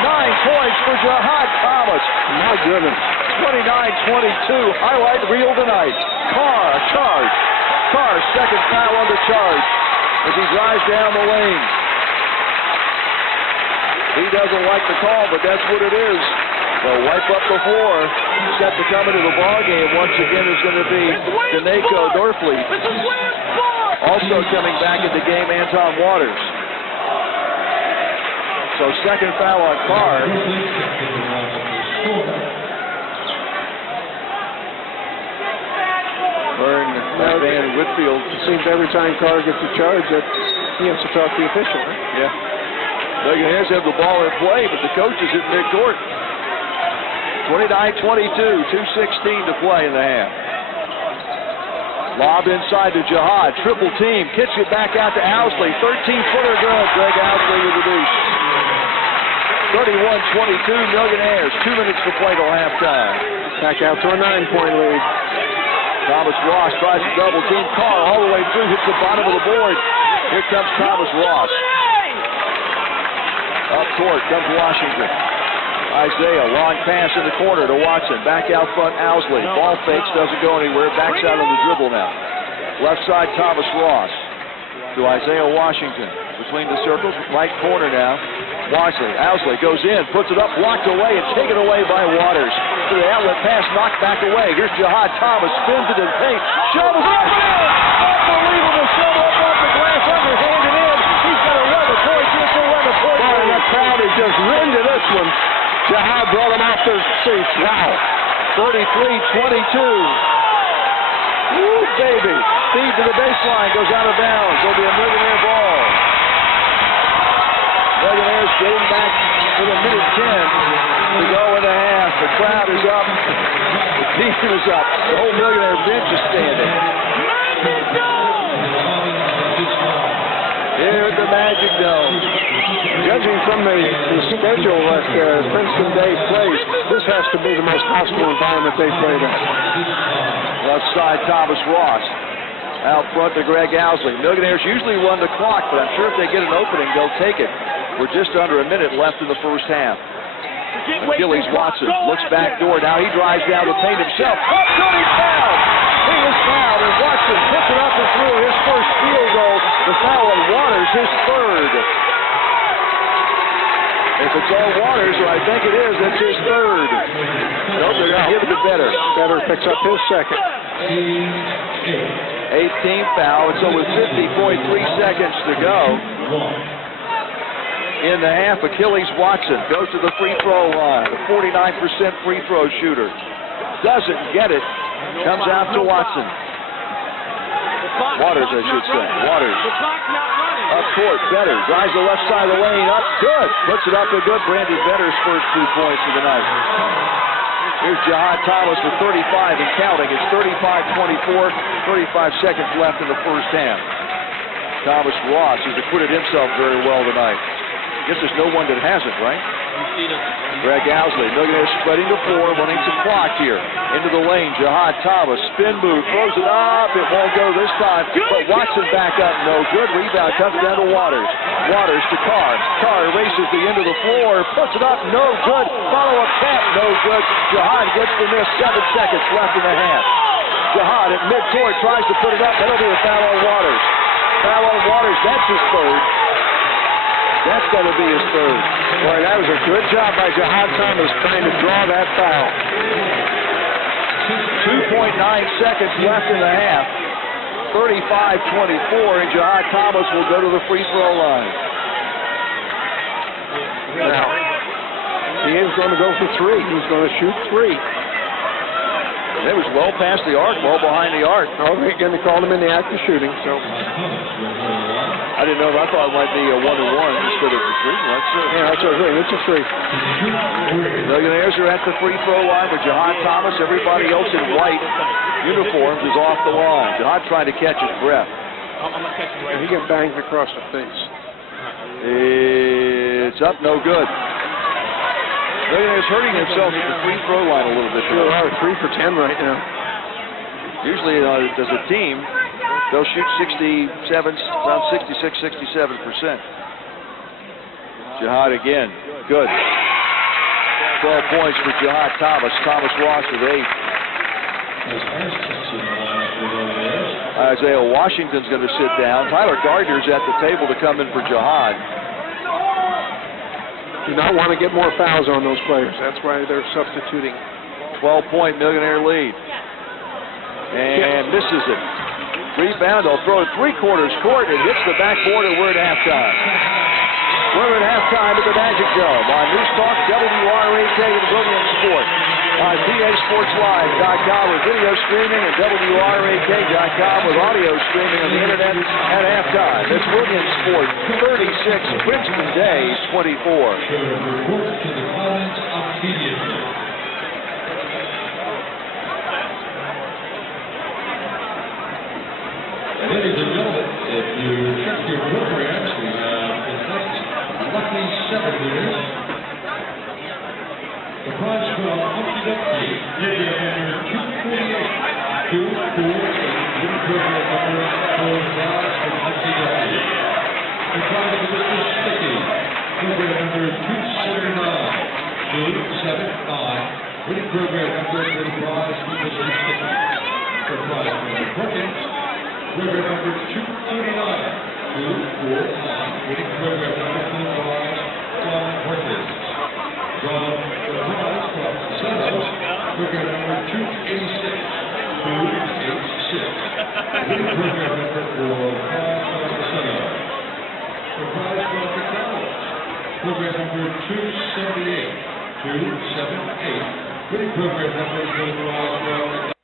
9 points for Jihad Thomas. My goodness. 29-22. Highlight reel tonight. Carr, charge. Carr's second foul on the charge as he drives down the lane. He doesn't like the call, but that's what it is. They'll wipe up the floor. Set to come into the ball game once again is going to be Daneko Dorfleet. Also coming back in the game, Anton Waters. So second foul on Carr. Vern, Van, and Whitfield. It seems every time Carr gets a charge that he has to talk to the official. Right? Yeah. Millionaires have the ball in play, but the coach is in midcourt. 29-22, 2:16 to play in the half. Lob inside to Jihad, triple team, kicks it back out to Owsley. 13-footer good, Greg Owsley with the deuce. 31-22, Millionaires, 2 minutes to play till halftime. Back out to a 9-point lead. Thomas Ross tries to double team Carr all the way through, hits the bottom of the board. Here comes Thomas Ross. Up court comes Washington. Isaiah, long pass in the corner to Watson. Back out front, Owsley. Ball fakes, doesn't go anywhere. Backs out on the dribble now. Left side, Thomas Ross. To Isaiah Washington. Between the circles, right corner now. Owsley goes in, puts it up, blocked away, and taken away by Waters. To the outlet pass, knocked back away. Here's Jihad Thomas, spins it in paint. Shovels up and in! Unbelievable shovel up off the glass, underhand and in. He's got 11 points. It's 11 points. Boy, that crowd is just into this one. Jihad brought him off their seats. Wow. 33-22. Woo, baby. Feed to the baseline, goes out of bounds. It'll be a Millionaire ball. Millionaires getting back with a minute 10 to go in the half. The crowd is up. The team is up. The whole Millionaire bench is standing. Here at the Magic Dome. Judging from the schedule that Princeton Day plays, this has to be the most hostile environment they played in. Left side, Thomas Ross. Out front to Greg Owsley. Millionaires usually run the clock, but I'm sure if they get an opening, they'll take it. We're just under a minute left in the first half. Achilles Watson looks back door. Now he drives down the paint himself. Up, good, he's fouled. He is fouled, and Watson puts it up and through his first field goal. The foul on Waters, his third. If it's on Waters, or I think it is, that's his third. Nope, they're going to give it to Better. Better picks up his second. 18th foul. So with 50.3 seconds to go in the half, Achilles Watson goes to the free throw line. A 49% free throw shooter. Doesn't get it. Comes out to Watson. Waters, I should say. Waters. Up court, Vetter drives the left side of the lane. Up, good. Puts it up and good. Brandon Vetter's first 2 points of the night. Here's Jihad Thomas with 35 and counting. It's 35-24. 35 seconds left in the first half. Thomas Ross has acquitted himself very well tonight. I guess there's no one that hasn't, right? Greg Owsley, Millionaires spreading the floor, running some clock here. Into the lane, Jihad Thomas, spin move, throws it up, it won't go this time, but Watson back up, no good. Rebound comes down to Waters. Waters to Carr. Carr races the end of the floor, puts it up, no good. Follow-up tap, no good. Jihad gets the miss, 7 seconds left in the half. Jihad at mid-court tries to put it up, that'll be a foul on Waters. Foul on Waters, that's his third. That's going to be his third. Boy, that was a good job by Jihad Thomas trying to draw that foul. 2.9 seconds left in the half. 35-24, and Jihad Thomas will go to the free throw line. Now, he is going to go for 3. He's going to shoot 3. It was well past the arc, well behind the arc. Oh, they're going to call him in the act of shooting, so. I didn't know. I thought it might be a 1-1 instead of a 3. Yeah, that's a 3. It's a 3. Millionaires are at the free throw line with Jihad Thomas. Everybody else in white uniforms is off the line. Jihad trying to catch his breath. I'm going to catch you right He got banged across the face. It's up, no good. Millionaires hurting themselves at the free throw line a little bit. Sure are 3 for 10 right now. Usually, as a team, they'll shoot around 66-67%. Jihad again, good. 12 points for Jihad Thomas. Thomas Ross with 8. Isaiah Washington's going to sit down. Tyler Gardner's at the table to come in for Jihad. Do not want to get more fouls on those players. That's why they're substituting. 12-point Millionaire lead. And misses it. Rebound, they'll throw it 3/4 court. It hits the backboard, and we're at halftime. We're at halftime at the Magic Dome on News Talk, WRAK and Williamsport. On PASportsLive.com with video streaming and WRAK.com with audio streaming on the internet at halftime. It's Williamsport 36, Princeton Days 24. Report to the comments immediately. Ladies and gentlemen, if you check your programs, we have the next lucky 7 winners. The prize for Humpty Dumpty, program number 248. 248, winning program number for prize for Humpty Dumpty. The prize for Mr. Sticky, program number 279. 279, winning program number for the prize for Mr. Sticky. The prize for the Perkins. Program number 249, 249, winning program number for the prize from Horses. From the prize from Centers, program number 286, 286, winning program number for prize from Centers. The prize from McDonald's, program number 278, 278, winning program number for the prize from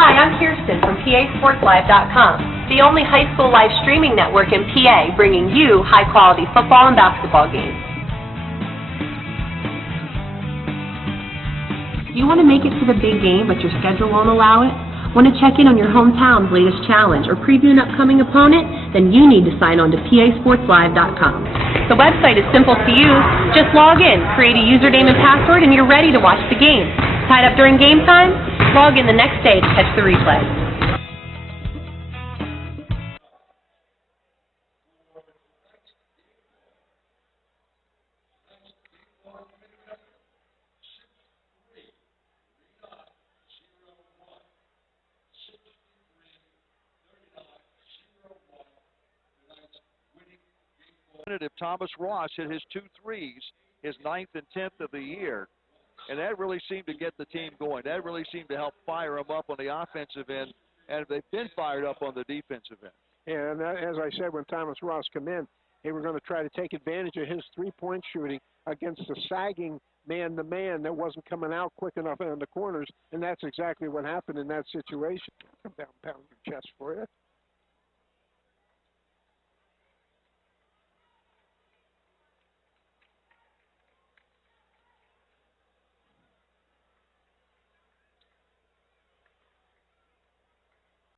Hi, I'm Kirsten from PASportsLive.com, the only high school live streaming network in PA bringing you high-quality football and basketball games. You want to make it to the big game, but your schedule won't allow it? Want to check in on your hometown's latest challenge or preview an upcoming opponent? Then you need to sign on to PASportsLive.com. The website is simple to use. Just log in, create a username and password, and you're ready to watch the game. Tied up during game time? Log in the next day to catch the replay. If Thomas Ross hit his 2 threes his 9th and 10th of the year. And that really seemed to get the team going. That really seemed to help fire them up on the offensive end, and they've been fired up on the defensive end. Yeah, and as I said, when Thomas Ross came in, they were going to try to take advantage of his three-point shooting against the sagging man-to-man that wasn't coming out quick enough in the corners, and that's exactly what happened in that situation. Come down, pound your chest for you.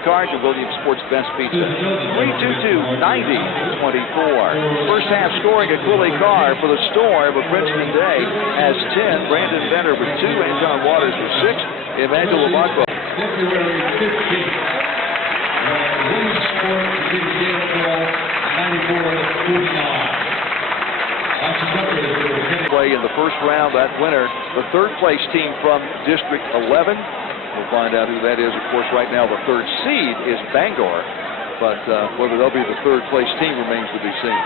Card to Williamsport's best pizza. 3-2-2-90-24. First half scoring at Quilly Carr for the Storm, but Princeton Day has 10. Brandon Benner with 2. Anton Waters with 6. Emmanuel Amagbo. February 15th. Williamsport defeated Yale Ball 94-49. Play in the first round, that winner, the third place team from District 11. We'll find out who that is. Of course, right now the third seed is Bangor, but whether they'll be the third place team remains to be seen.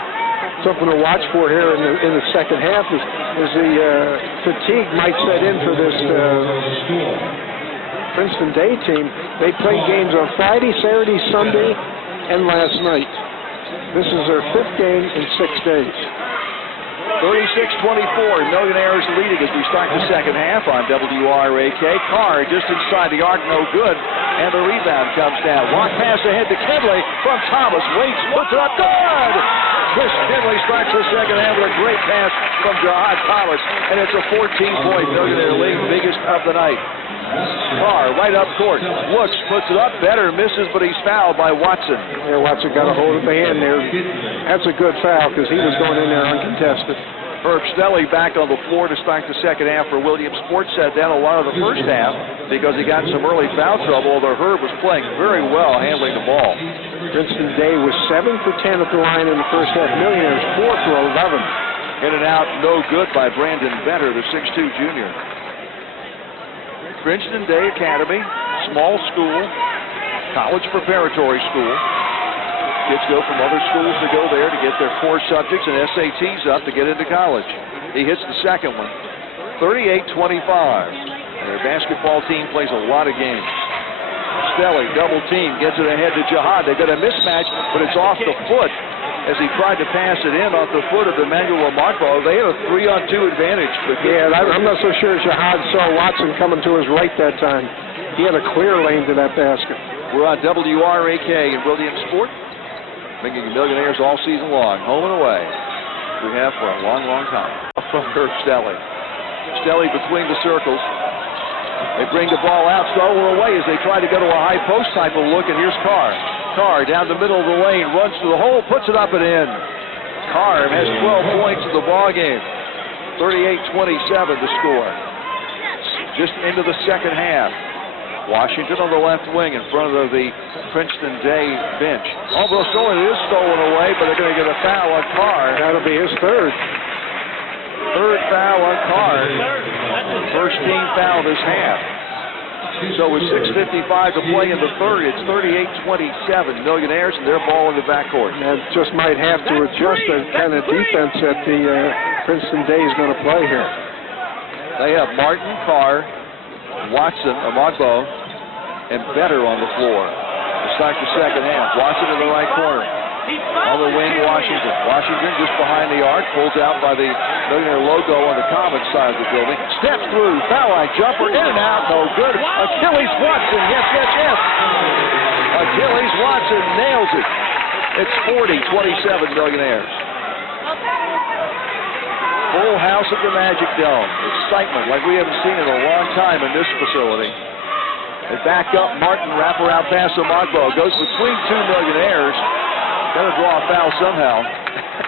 Something to watch for here in the second half is the fatigue might set in for this Princeton Day team. They played games on Friday, Saturday, Sunday, and last night. This is their 5th game in 6 days. 36-24, Millionaires leading as we start the second half on WRAK. Carr just inside the arc, no good, and the rebound comes down. Long pass ahead to Kinley from Thomas. Waits, puts it up, good! Chris Kinley starts the second half with a great pass from Jahad Thomas, and it's a 14-point Millionaire lead, biggest of the night. Carr right up court, looks, puts it up, better, misses, but he's fouled by Watson. Yeah, Watson got a hold of the hand there. That's a good foul because he was going in there uncontested. Herb Stelly back on the floor to start the second half for Williamsport. Sat down a lot of the first half because he got some early foul trouble, although Herb was playing very well handling the ball. Princeton Day was 7 for 10 at the line in the first half. Millionaires 4 for 11. In and out, no good by Brandon Benner, the 6'2 junior. Princeton Day Academy, small school, college preparatory school. Kids go from other schools to go there to get their core subjects and SATs up to get into college. He hits the second one, 38-25. And their basketball team plays a lot of games. Stelly, double team, gets it ahead to Jahad. They got a mismatch, but it's off the foot as he tried to pass it in off the foot of Emmanuel Amagbo. They had a 3-on-2 advantage. Yeah, I'm not so sure Jahad saw Watson coming to his right that time. He had a clear lane to that basket. We're on WRAK in Williamsport, making Millionaires all season long, home and away. We have for a long, long time. From Herb Stelly. Stelly between the circles. They bring the ball out, stolen away as they try to go to a high post type of look, and here's Carr. Carr down the middle of the lane, runs to the hole, puts it up and in. Carr has 12 points in the ball game. 38-27 to score. Just into the second half. Washington on the left wing in front of the Princeton Day bench. Almost stolen, it is stolen away, but they're going to get a foul on Carr. That'll be his third. Third foul on Carr. First team foul this half. So with 6:55 to play in the third, it's 38-27 Millionaires, and their ball in the backcourt. And just might have to adjust the kind of defense that the Princeton Day is going to play here. They have Martin, Carr, Watson, Amagbo, and Better on the floor to start the second half. Watson in the right corner. On the wing, Washington. Washington just behind the arc, pulled out by the Millionaire logo on the common side of the building. Steps through, foul line jumper, in and out, no good. Achilles Watson, yes, yes, yes. Achilles Watson nails it. It's 40-27 Millionaires. Full house at the Magic Dome. Excitement like we haven't seen in a long time in this facility. They back up, Martin, wraparound pass to Amagbo. Goes between two Millionaires. Got to draw a foul somehow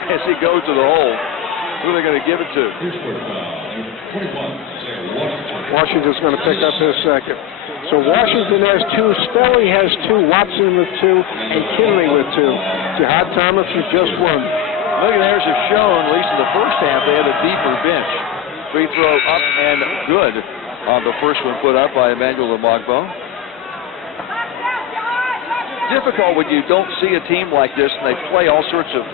as he goes to the hole. Who are they going to give it to? Washington's going to pick up his second. So Washington has 2, Stelly has 2, Watson with 2, and Kinley with 2. Jahad Thomas with just 1. Millionaires have shown, at least in the first half, they had a deeper bench. Free throw up and good on the first one put up by Emmanuel Amagbo. Difficult when you don't see a team like this and they play all sorts of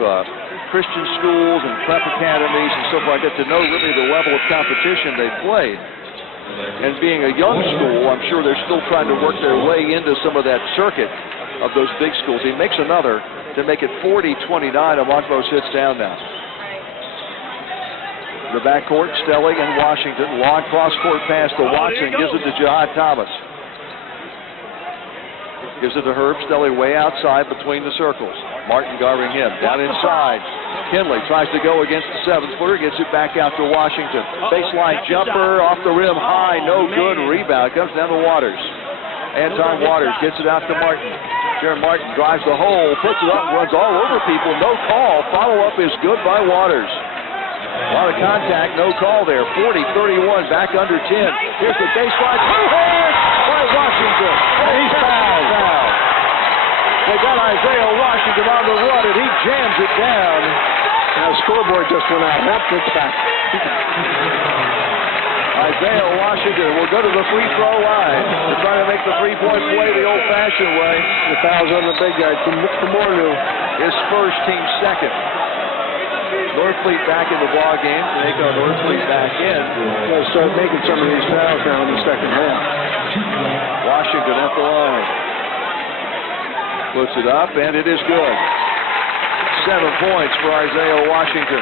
Christian schools and prep academies and stuff like that to know really the level of competition they played. And being a young school, I'm sure they're still trying to work their way into some of that circuit of those big schools. He makes another to make it 40-29, and Montvaux sits down now. The backcourt, Stelling and Washington. Long cross-court pass to Watson, gives it to Jihad Thomas. Gives it to Herb Stelling way outside between the circles. Martin guarding him. Down inside. Kinley tries to go against the 7-footer, gets it back out to Washington. Baseline jumper off the rim high, no good. Rebound comes down to Waters. Anton Waters gets it out to Martin. Jaron Martin drives the hole, puts it up, runs all over people. No call. Follow-up is good by Waters. A lot of contact, no call there. 40-31, back under 10. Here's the baseline. Two-hand by Washington. He's fouled. They got Isaiah Washington on the run, and he jams it down. Now the scoreboard just went out. That gets back. Isaiah Washington will go to the free throw line to try to make the three-point play the old-fashioned way. The foul's on the big guy. Tomorrow, his first, team second. Northfleet back in the ball game. They go Northfleet back in. They'll start making some of these fouls now in the second half. Washington at the line. Puts it up, and it is good. 7 points for Isaiah Washington.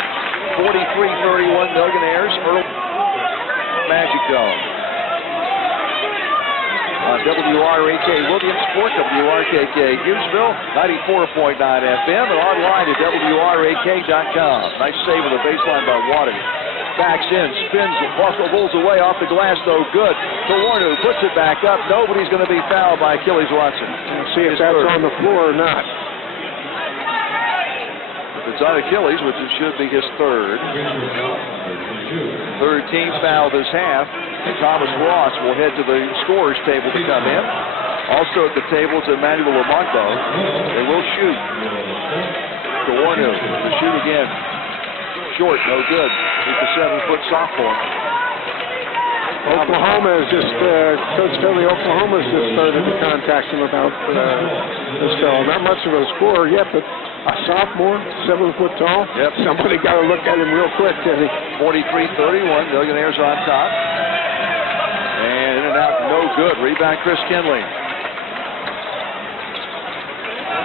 43-31 Millionaires. Early Magic Dome. On WRAK Williamsport, WRKK Gainesville, 94.9 FM, and online at WRAK.com. Nice save of the baseline by Waters. Backs in, spins, rolls away off the glass, though good. Kawarnu puts it back up. Nobody's going to be fouled by Achilles Watson. We'll see if that's on the floor or not. If it's on Achilles, which it should be his third. Third team foul this half. And Thomas Ross will head to the scorer's table to come in. Also at the table is Emmanuel Lamonto. They will shoot. Kawarnu to shoot again. Short, no good. He's a 7-foot sophomore. Oklahoma is just, Coach Philly, Oklahoma's just started to contact him about this fellow. Not much of a scorer yet, but a sophomore, 7 foot tall. Yep. Somebody got to look at him real quick, didn't he? 43-31, Millionaires on top. And in and out, no good. Rebound, Chris Kinley.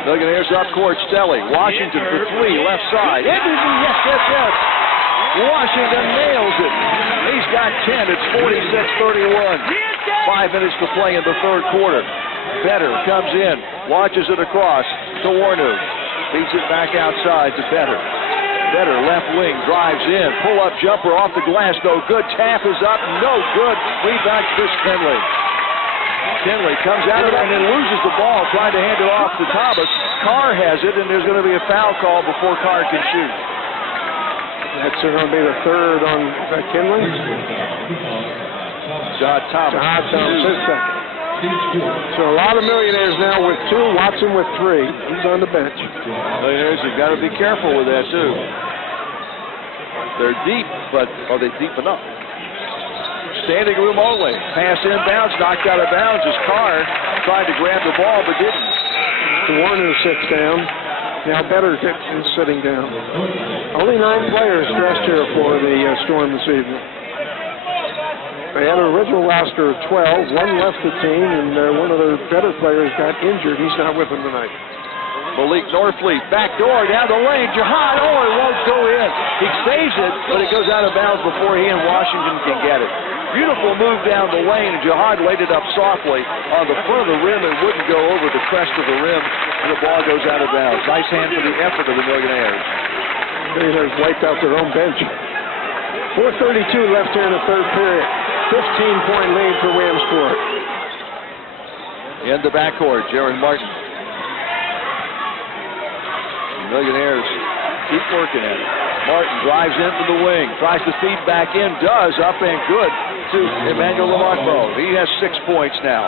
Millionaires up court, Stelly. Washington for 3, left side. Anderson, yes. Washington nails it. He's got 10. It's 46-31. 5 minutes to play in the third quarter. Better comes in, launches it across to Warnu. Beats it back outside to Better. Better left wing, drives in. Pull-up jumper off the glass, no good. Tap is up, no good. Rebound, Chris Kinley. Kinley comes out of it and then loses the ball, trying to hand it off to Thomas. Carr has it, and there's going to be a foul call before Carr can shoot. That's going to be the third on Kinley. John Thomas. His second. So a lot of Millionaires now with 2, Watson with 3. He's on the bench. Millionaires have got to be careful with that, too. They're deep, but are they deep enough? Standing room only. Pass inbounds, knocked out of bounds as Carr tried to grab the ball but didn't. Warner sits down. Now Better is sitting down. Only 9 players dressed here for the Storm this evening. They had an original roster of 12. 1 left the team, and one of their better players got injured. He's not with them tonight. Malik Northfleet, back door, down the lane. Jihad, it won't go in. He saves it, but it goes out of bounds before he and Washington can get it. Beautiful move down the lane, and Jihad laid it up softly on the front of the rim and wouldn't go over the crest of the rim, and the ball goes out of bounds. Nice hand for the effort of the Millionaires. Millionaires wiped out their own bench. 4:32 left here in the third period. 15-point lead for Williamsport. In the backcourt, Jaron Martin. Millionaires keep working at it. Martin drives into the wing, tries to feed back in, does, up and good to Emmanuel Lamontvaux. He has 6 points now.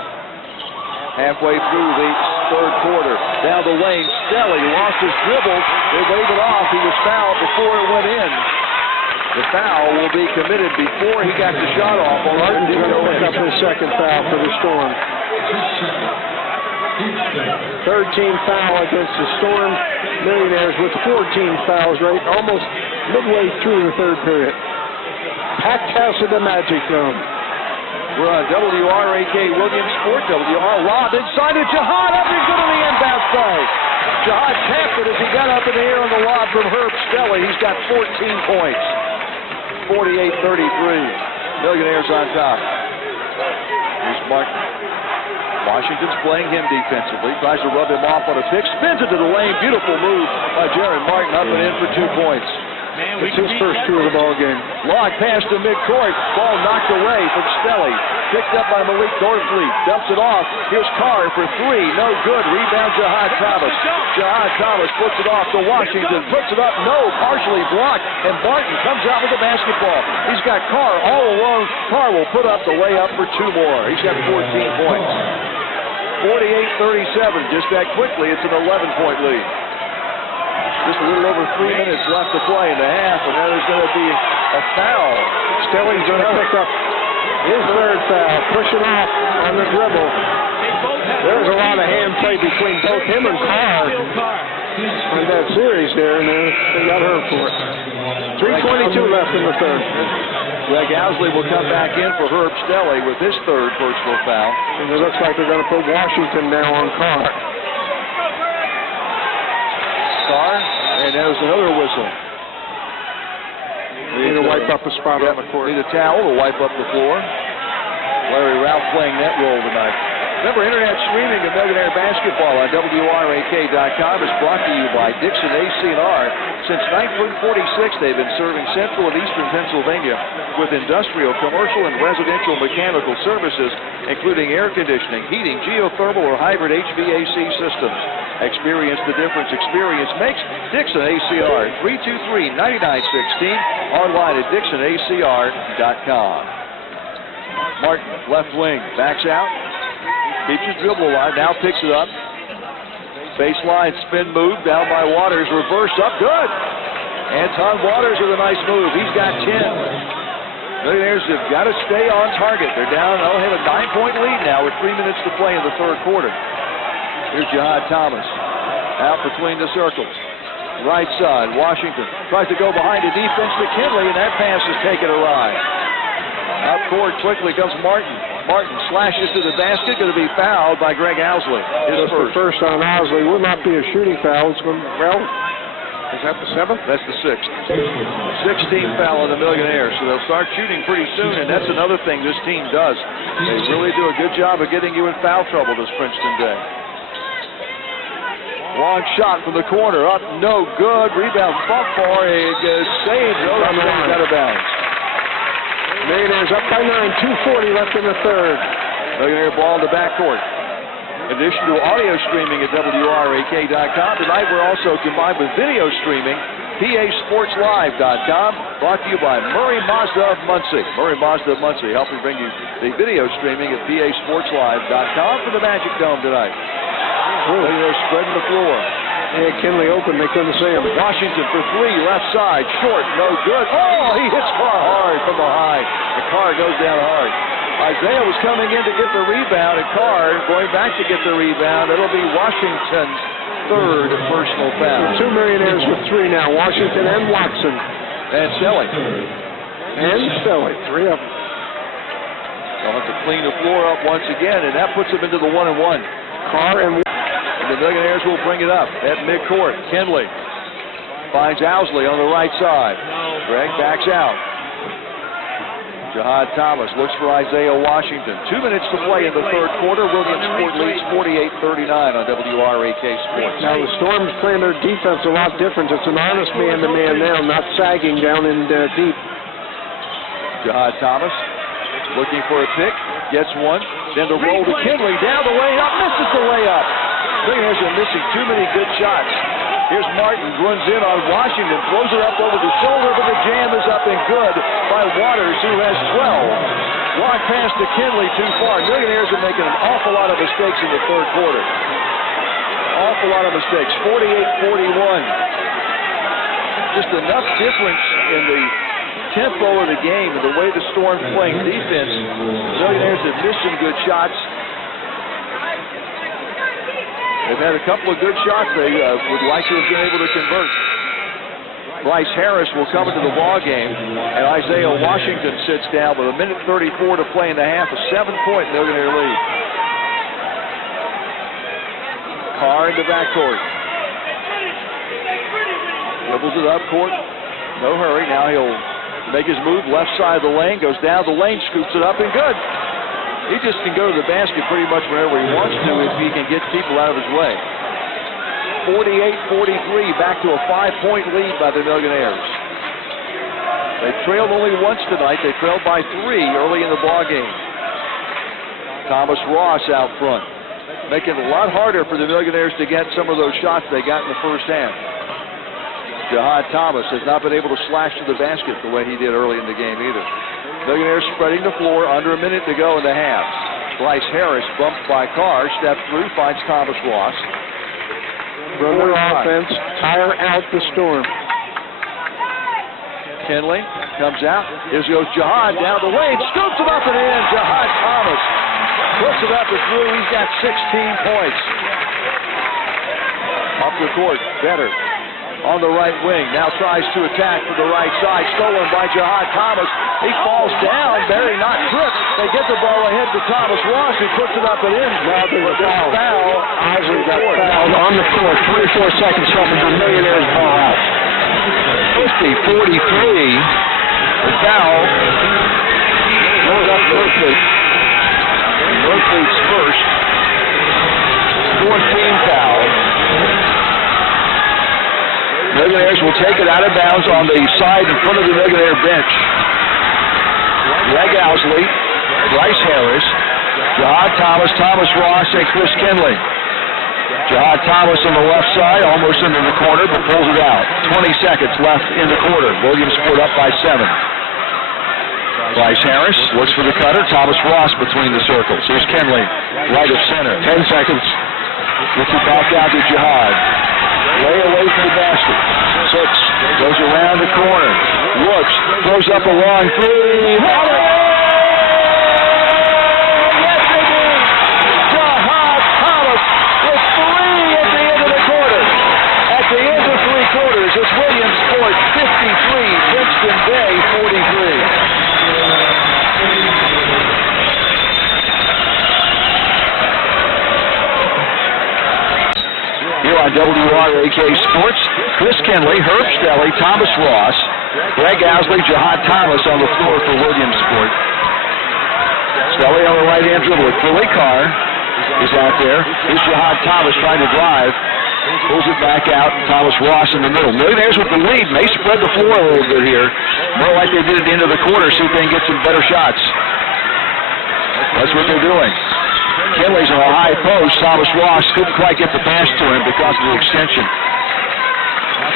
Halfway through the third quarter. Down the lane, Stelly lost his dribble. They wave it off. He was fouled before it went in. The foul will be committed before he got the shot off. Martin's going to pick up his second foul for the Storm. Third team foul against the Storm Millionaires with 14 fouls right almost midway through the third period. Packed house at the Magic Dome. We're on WRAK Williamsport. WR lob inside to Jihad. Up and good on the inbound side. Jihad tapped it as he got up in the air on the lob from Herb Stelly. He's got 14 points. 48-33. Millionaires on top. Here's Martin. Washington's playing him defensively. Tries to rub him off on a pick. Spins into the lane. Beautiful move by Jaron Martin. Up and in for 2 points. Man, It's his first 2 of the ball game. Long pass to midcourt. Ball knocked away from Stelly. Picked up by Malik Dorfleet. Dumps it off. Here's Carr for 3. No good. Rebound Jihad Thomas. Jihad Thomas puts it off to Washington. Puts it up. No. Partially blocked. And Barton comes out with the basketball. He's got Carr all alone. Carr will put up the layup for 2 more. He's got 14 points. 48-37. Just that quickly, it's an 11-point lead. Just a little over 3 minutes left to play in the half, and then there's going to be a foul. Stelly's going to pick up his third foul, pushing off on the dribble. There's a lot of hand play between both him and Carr in that series there, and they got hurt for it. 3:22 left in the third. Greg Owsley will come back in for Herb Stelly with his third personal foul. And it looks like they're going to put Washington now on Carr. Carr, and there's another whistle. Need to wipe up a spot on the court. Need a towel to wipe up the floor. Larry Ralph playing that role tonight. Remember, internet streaming of Millionaire Basketball on WRAK.com is brought to you by Dixon AC&R. Since 1946, they've been serving central and eastern Pennsylvania with industrial, commercial, and residential mechanical services, including air conditioning, heating, geothermal, or hybrid HVAC systems. Experience the difference experience makes. Dixon AC&R, 323-9916, online at DixonACR.com. Martin, left wing, backs out. Keeps his dribble line, now picks it up. Baseline spin move, down by Waters, reverse up, good. Anton Waters with a nice move, he's got 10. Millionaires have got to stay on target. They're down, they'll have a 9-point lead now with 3 minutes to play in the third quarter. Here's Jihad Thomas, out between the circles. Right side, Washington tries to go behind the defense, McKinley, and that pass is taken awry. Up court quickly comes Martin. Martin slashes to the basket, going to be fouled by Greg Owsley. His first on Owsley. Will not be a shooting foul. It's going, well, is that the 7th? That's the 6th. 16th foul on the Millionaires, so they'll start shooting pretty soon, and that's another thing this team does. They really do a good job of getting you in foul trouble this Princeton day. Long shot from the corner, up, no good. Rebound, Buckmore, saved. No, out of bounds. Millionaires up by 9, 2:40 left in the third. Millionaire ball in the backcourt. In addition to audio streaming at WRAK.com, tonight we're also combined with video streaming, PASportsLive.com, brought to you by Murray Mazda of Muncie. Murray Mazda of Muncie helping bring you the video streaming at PASportsLive.com for the Magic Dome tonight. Millionaires spreading the floor. Yeah, Kinley open, they couldn't see him. Washington for 3, left side, short, no good. Oh, he hits Carr hard from behind. The Carr goes down hard. Isaiah was coming in to get the rebound, and Carr going back to get the rebound. It'll be Washington's third personal foul. 2 Millionaires with 3 now, Washington and Watson. And Stelly. And Stelly, 3 of them. They'll have to clean the floor up once again, and that puts them into the 1-and-1. Carr and the Millionaires will bring it up at midcourt. Kinley finds Owsley on the right side. Greg backs out. Jihad Thomas looks for Isaiah Washington. 2 minutes to play in the third quarter. Williamsport leads 48-39 on WRAK Sports. Now the Storm's playing their defense a lot different. It's an honest man-to-man now, not sagging down in deep. Jihad Thomas looking for a pick. Gets one. Then the roll to Kinley. Down the layup. Misses the layup. Millionaires are missing too many good shots. Here's Martin, runs in on Washington, throws her up over the shoulder, but the jam is up and good by Waters, who has 12. Long pass to Kinley, too far. Millionaires are making an awful lot of mistakes in the third quarter. Awful lot of mistakes. 48-41. Just enough difference in the tempo of the game and the way the Storm's playing defense. Millionaires have missed some good shots. They've had a couple of good shots they would like to have been able to convert. Bryce Harris will come into the ball game, and Isaiah Washington sits down with 1:34 to play in the half, a 7-point Millionaire lead. Carr in the backcourt. Dribbles it up court. No hurry. Now he'll make his move left side of the lane, goes down the lane, scoops it up, and good. He just can go to the basket pretty much whenever he wants to if he can get people out of his way. 48-43, back to a 5-point lead by the Millionaires. They trailed only once tonight. They trailed by 3 early in the ball game. Thomas Ross out front, making it a lot harder for the Millionaires to get some of those shots they got in the first half. Jahad Thomas has not been able to slash to the basket the way he did early in the game either. Millionaires spreading the floor, under a minute to go in the half. Bryce Harris bumped by Carr, stepped through, finds Thomas Ross. Run their offense, tire out the Storm. Kinley comes out. Here goes Jahad down the lane, scoops it up and in. Jahad Thomas puts it up and through. He's got 16 points. Up the court, better. On the right wing, now tries to attack to the right side, stolen by Jahad Thomas. He falls down, Barry not tripped. They get the ball ahead to Thomas Ross, who puts it up and in. Now there's a foul. Isley got fouled on the court. 24 seconds left of the Millionaires ball out. 50-43. The foul goes up Northfleet. Northfleet's first. 14 foul. Millionaires will take it out of bounds on the side in front of the Millionaire bench. Greg Owsley, Bryce Harris, Jahad Thomas, Thomas Ross, and Chris Kinley. Jahad Thomas on the left side, almost into the corner, but pulls it out. 20 seconds left in the quarter. Williamsport up by 7. Bryce Harris looks for the cutter. Thomas Ross between the circles. Here's Kinley, right of center. 10 seconds. Gets it back out to Jahad. Lay away from the basket. 6. Goes around the corner. Looks. Throws up a long 3. Yes, they do. Jahad Thomas with 3 at the end of the quarter. At the end of 3 quarters, it's Williamsport 53, Princeton Bay 43. Here on WRAK Sports, Chris Kinley, Herb Stelly, Thomas Ross, Greg Owsley, Jahad Thomas on the floor for Williamsport. Stelly on the right-hand dribble. Billy Carr is out there. Here's Jahad Thomas trying to drive. Pulls it back out. Thomas Ross in the middle. Millionaires with the lead. May spread the floor a little bit here. More like they did at the end of the quarter. See if they can get some better shots. That's what they're doing. Kinley's on a high post. Thomas Ross couldn't quite get the pass to him because of the extension.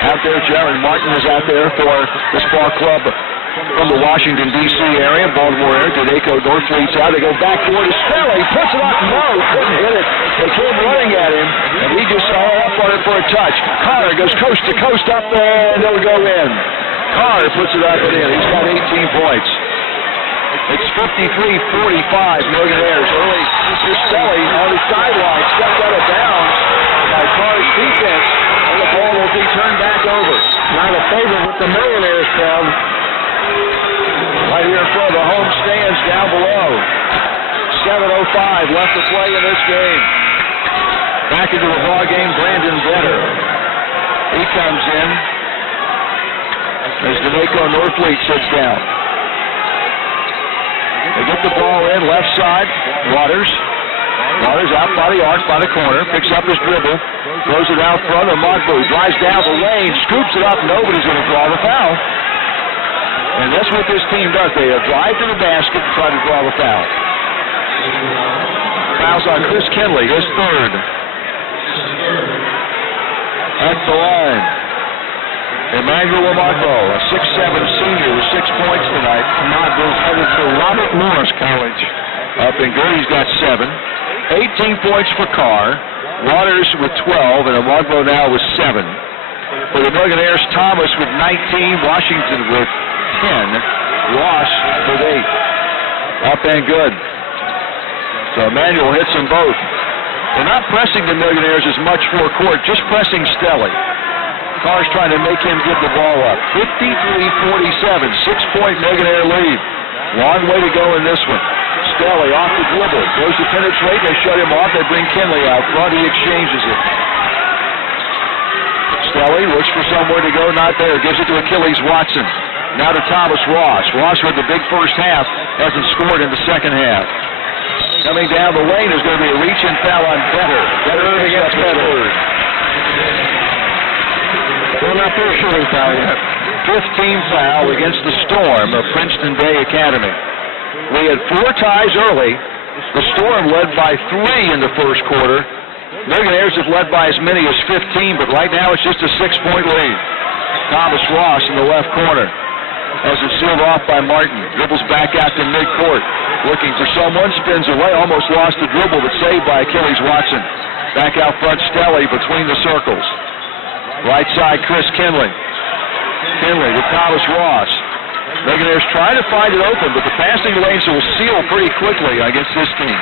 Out there, Jaron Martin is out there for this ball club from the Washington, D.C. area, Baltimore area. Dedeco Northfleet's out. They go backboard to Stelly. Puts it up. No, couldn't hit it. They came running at him, and he just saw up on it for a touch. Carr goes coast to coast up there, and he'll go in. Carr puts it up and in. He's got 18 points. It's 53-45, Millionaires early. Mr. Stelly on the sideline, stepped out of bounds by Carr's defense, and the ball will be turned back over. Not a favorite with the Millionaires crowd. Right here in front of the home stands down below. 7:05 left to play in this game. Back into the ball game, Brandon Vetter. He comes in as Dedeco Northfleet sits down. They get the ball in, left side, Waters. Waters out by the arc, by the corner, picks up his dribble, throws it out front, and Markbo drives down the lane, scoops it up, nobody's going to draw the foul. And that's what this team does. They drive to the basket and try to draw the foul. Foul's on Chris Kinley, his third. At the line, Emmanuel Marco, a 6'7" senior with 6 points tonight. Marco's headed for Robert Morris College. Up and good, he's got 7. 18 points for Carr. Waters with 12, and Marco now with 7. For the Millionaires, Thomas with 19, Washington with 10, Ross with 8. Up and good. So Emmanuel hits them both. They're not pressing the Millionaires as much forecourt, just pressing Stelly. Carr's trying to make him give the ball up. 53-47, 6-point Millionaire lead. Long way to go in this one. Stelly off the dribble, goes to penetrate, they shut him off, they bring Kinley out front, he exchanges it. Stelly looks for somewhere to go, not there, gives it to Achilles Watson. Now to Thomas Ross. Ross with the big first half, hasn't scored in the second half. Coming down the lane is going to be a reach-in foul on Better. Better against Better. Well, not their shooting foul yet. 15th foul against the Storm of Princeton Day Academy. We had 4 ties early. The Storm led by 3 in the first quarter. Millionaires have led by as many as 15, but right now it's just a 6-point lead. Thomas Ross in the left corner. As it's sealed off by Martin. Dribbles back out to midcourt. Looking for someone, spins away, almost lost the dribble, but saved by Achilles Watson. Back out front, Stelly between the circles. Right side, Chris Kinley. Kinley with Thomas Ross. Millionaires trying to find it open, but the passing lanes will seal pretty quickly against this team.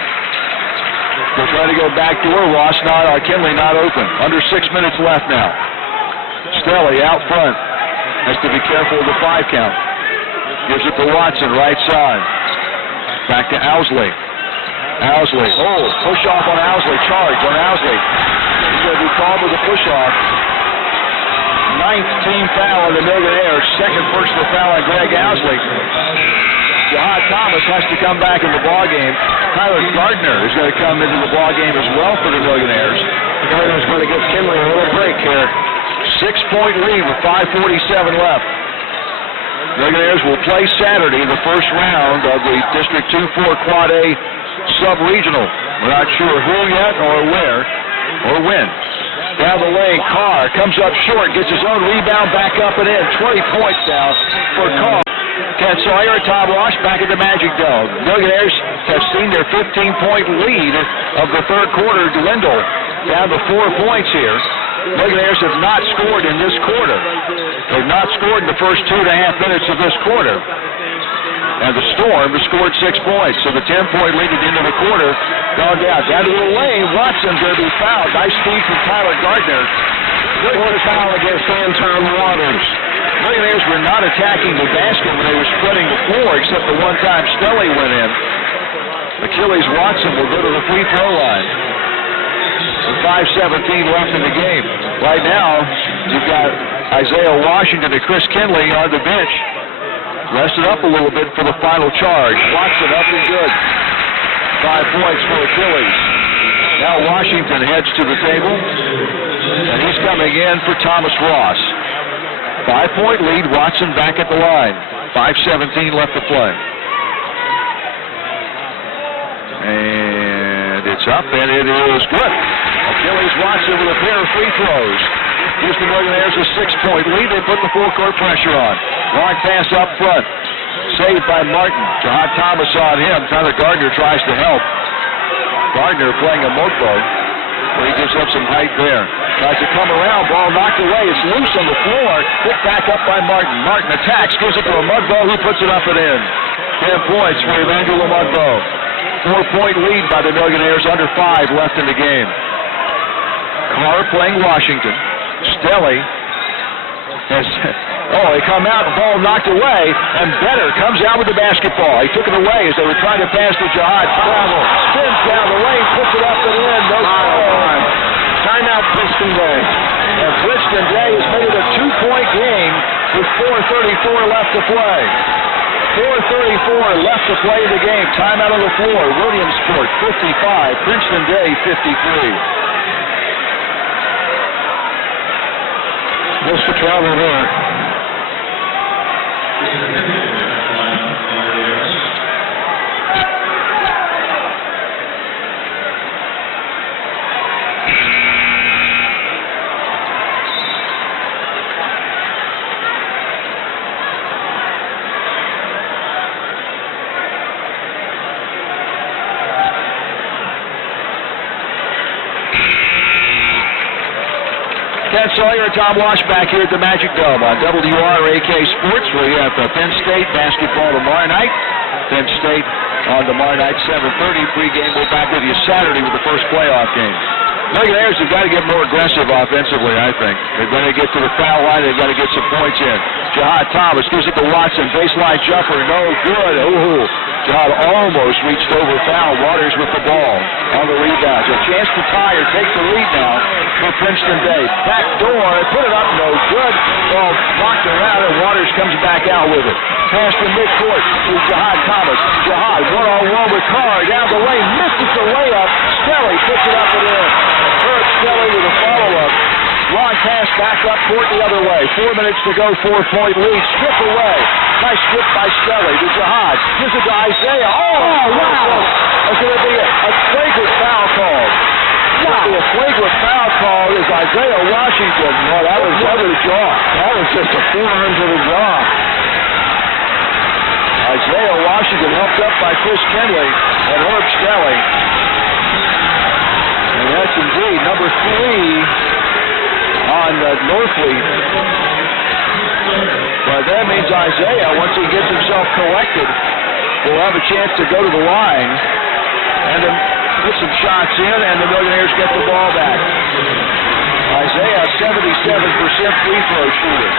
They're trying to go back door. Ross not, Kinley not open. Under 6 minutes left now. Stelly out front. Has to be careful of the 5 count. Gives it to Watson, right side. Back to Owsley. Owsley. Oh, push off on Owsley. Charge on Owsley. He's going to be called with a push off. 9th team foul on the Millionaires. Second personal foul on Greg Owsley. Jahad Thomas has to come back in the ballgame. Tyler Gardner is going to come into the ballgame as well for the Millionaires. Gardner's going to give Kinley a little break here. 6-point lead with 5:47 left. Millionaires will play Saturday the first round of the District 2-4 Quad A Sub-Regional. We're not sure who yet or where or when. Down the lane, Carr comes up short, gets his own rebound back up and in. 20 points now for Carr. Ken Sawyer and Tom Ross back at the Magic Dome. Millionaires have seen their 15-point lead of the third quarter dwindle down to 4 points here. Millionaires have not scored in this quarter. They've not scored in the first 2.5 minutes of this quarter. And the Storm has scored 6 points. So the 10-point lead at the end of the quarter gone down. Down to the lane, Watson's going to be fouled. Nice speed from Tyler Gardner. Good foul against Anton Waters. Millionaires were not attacking the basket when they were spreading the floor, except the one time Stelly went in. Achilles Watson will go to the free throw line. With 5:17 left in the game. Right now, you've got Isaiah Washington and Chris Kinley on the bench. Rested up a little bit for the final charge. Watson up and good. 5 points for Achilles. Now Washington heads to the table. And he's coming in for Thomas Ross. 5-point lead, Watson back at the line. 5:17 left to play. And it's up, and it is good. Achilles Watson with a pair of free throws. Gives the Millionaires a 6-point lead. They put the full-court pressure on. Long pass up front. Saved by Martin. Jahad Thomas on him. Tyler Gardner tries to help. Gardner playing a Mokbo. But he gives up some height there. Tries to come around. Ball knocked away. It's loose on the floor. Picked back up by Martin. Martin attacks. Gives it to a Mudbo. Who puts it up and in. 10 points for Emmanuel Mudbo. 4-point lead by the Millionaires. Under 5 left in the game. Carr playing Washington. Stelly has, they come out, the ball knocked away, and Better comes out with the basketball. He took it away as they were trying to pass to Jahad. Travel, spins down the lane, puts it up and in. No time. Timeout Princeton Day. And Princeton Day has made it a 2-point game with 4:34 left to play. 4:34 left to play in the game. Timeout on the floor. Williamsport 55, Princeton Day 53. What's the travel there? Ken Sawyer and Tom Walsh back here at the Magic Dome on WRAK Sports. We have Penn State basketball tomorrow night. Penn State on tomorrow night, 7:30 pregame. We're back with you Saturday with the first playoff game. Millionaires have got to get more aggressive offensively, I think. They've got to get to the foul line. They've got to get some points in. Jihad Thomas gives it to Watson. Baseline jumper. No good. Ooh. Jihad almost reached over foul. Waters with the ball on the rebound. A chance to tie or take the lead now for Princeton Day. Back door. Put it up. No good. Ball blocked around and Waters comes back out with it. Pass to midcourt to Jihad Thomas. Jihad one-on-one with Carr down the lane. Misses the layup. Stelly puts it up and in. Herb Stelly with a follow-up. Long pass back up court the other way. 4 minutes to go, 4-point lead. Strip away. Nice strip by Stelly to Jihad. Gives it to Isaiah. Oh, wow. It's going to be a flagrant foul call. Wow. A flagrant foul call is Isaiah Washington. Well, that was over the jaw. That was just a forearm to the jaw. Isaiah Washington helped up by Chris Kenley and Herb Stelly. And that's indeed number 3 on Northfleet. But that means Isaiah, once he gets himself collected, will have a chance to go to the line and then put some shots in, and the Millionaires get the ball back. Isaiah, 77% free throw shooter.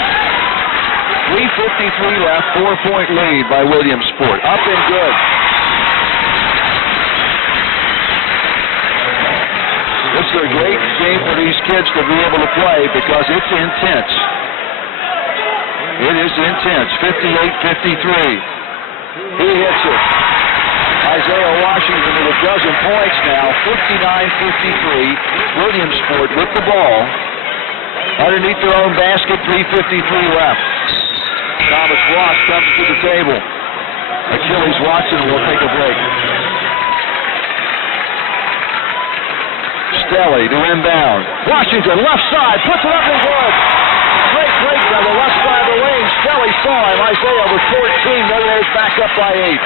3:53 left, 4-point lead by Williamsport. Up and good. This is a great game for these kids to be able to play because it's intense. It is intense. 58-53. He hits it. Isaiah Washington with a dozen points now. 59-53. Williamsport with the ball. Underneath their own basket, 3:53 left. Thomas Ross comes to the table. Achilles Watson will take a break. Stelly to inbound. Washington left side, puts it up and good. Great break down the left side of the lane. Stelly saw him. Isaiah with 14. Millionaires back up by 8.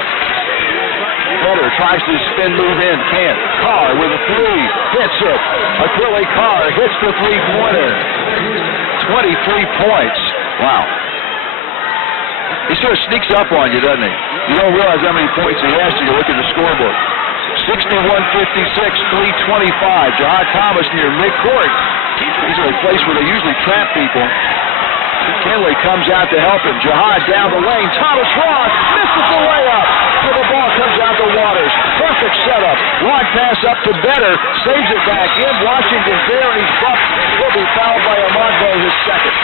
Header tries to spin move in. Can't. Carr with a 3. Hits it. Achilles Carr hits the three-pointer. 23 points. Wow. He sort of sneaks up on you, doesn't he? You don't realize how many points he has till you look at the scoreboard. 61-56, 3:25. Jihad Thomas near midcourt. These are a place where they usually trap people. Kenley comes out to help him. Jihad down the lane. Thomas Ross misses the layup. So the ball comes out to Waters. Perfect setup. Long pass up to Better. Saves it back in. Washington's there and he's bumped. He'll be fouled by Amongo, his second.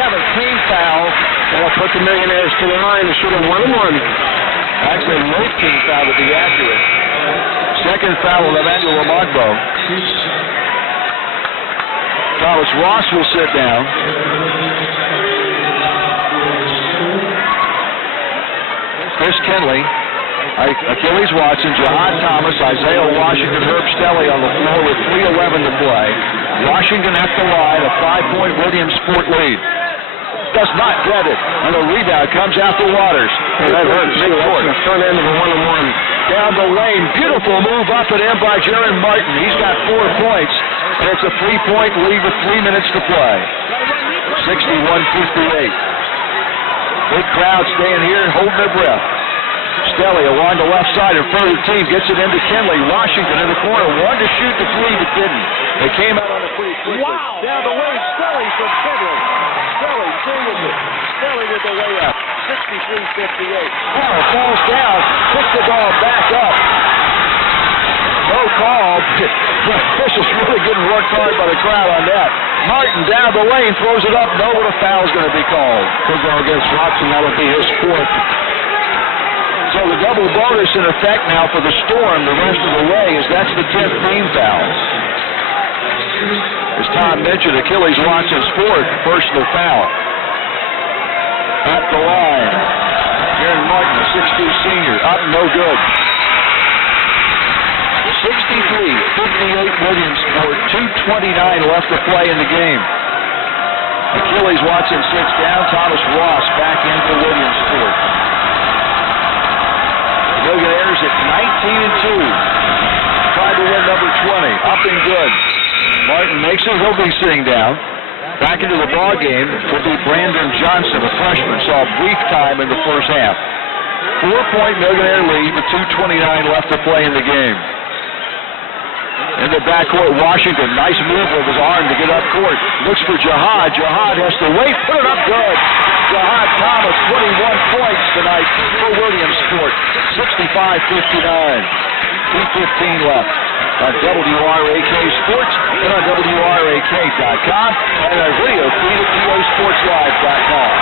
17 fouls. That'll put the Millionaires to the line and shoot a 1-1. Actually, 19 foul to be accurate. Second foul of Emmanuel Amongo. Thomas Ross will sit down. Chris Kenley, Achilles Watson, Jihad Thomas, Isaiah Washington, Herb Stelly on the floor with 3:11 to play. Washington at the line, a 5-point Williamsport lead. Does not get it. And the rebound comes out to Waters. That hurts. Midcourt. The front end of a 1-on-1. Down the lane. Beautiful move up and in by Jaron Martin. He's got 4 points. And it's a 3-point lead with 3 minutes to play. 61-58. Big crowd staying here and holding their breath. Stelly along the left side in front of the team. Gets it into Kenley. Washington in the corner. Wanted to shoot the 3 but didn't. They came out on it pretty quickly. Wow. Down the lane. Stelly from Kenley. Stelly singles it. Stelly with the layup. 63-58. Carr falls down. Puts the ball back up. No call. Officials really getting worked hard by the crowd on that. Martin down the lane. Throws it up. No, but a foul's going to be called. Could go against Watson. That'll be his 4th. So the double bonus in effect now for the Storm the rest of the way is that's the 10th team foul. As Tom mentioned, Achilles Watson's 4th personal foul. At the line, Jaron Martin, a 6'2 senior, up no good. 63-58 Williamsport, 2:29 left to play in the game. Achilles Watson sits down, Thomas Ross back in for Williamsport. Millionaires at 19-2. Tried to win number 20. Up and good. Martin makes it. He'll be sitting down. Back into the ball game will be Brandon Johnson, a freshman. Saw brief time in the first half. 4-point Millionaire lead with 2:29 left to play in the game. In the backcourt, Washington. Nice move with his arm to get up court. Looks for Jihad. Jihad has to wait. Put it up good. Jihad Thomas, 21 points tonight for Williamsport. 65-59. 2:15 left on WRAK Sports and on WRAK.com and our video feed at PASportsLive.com.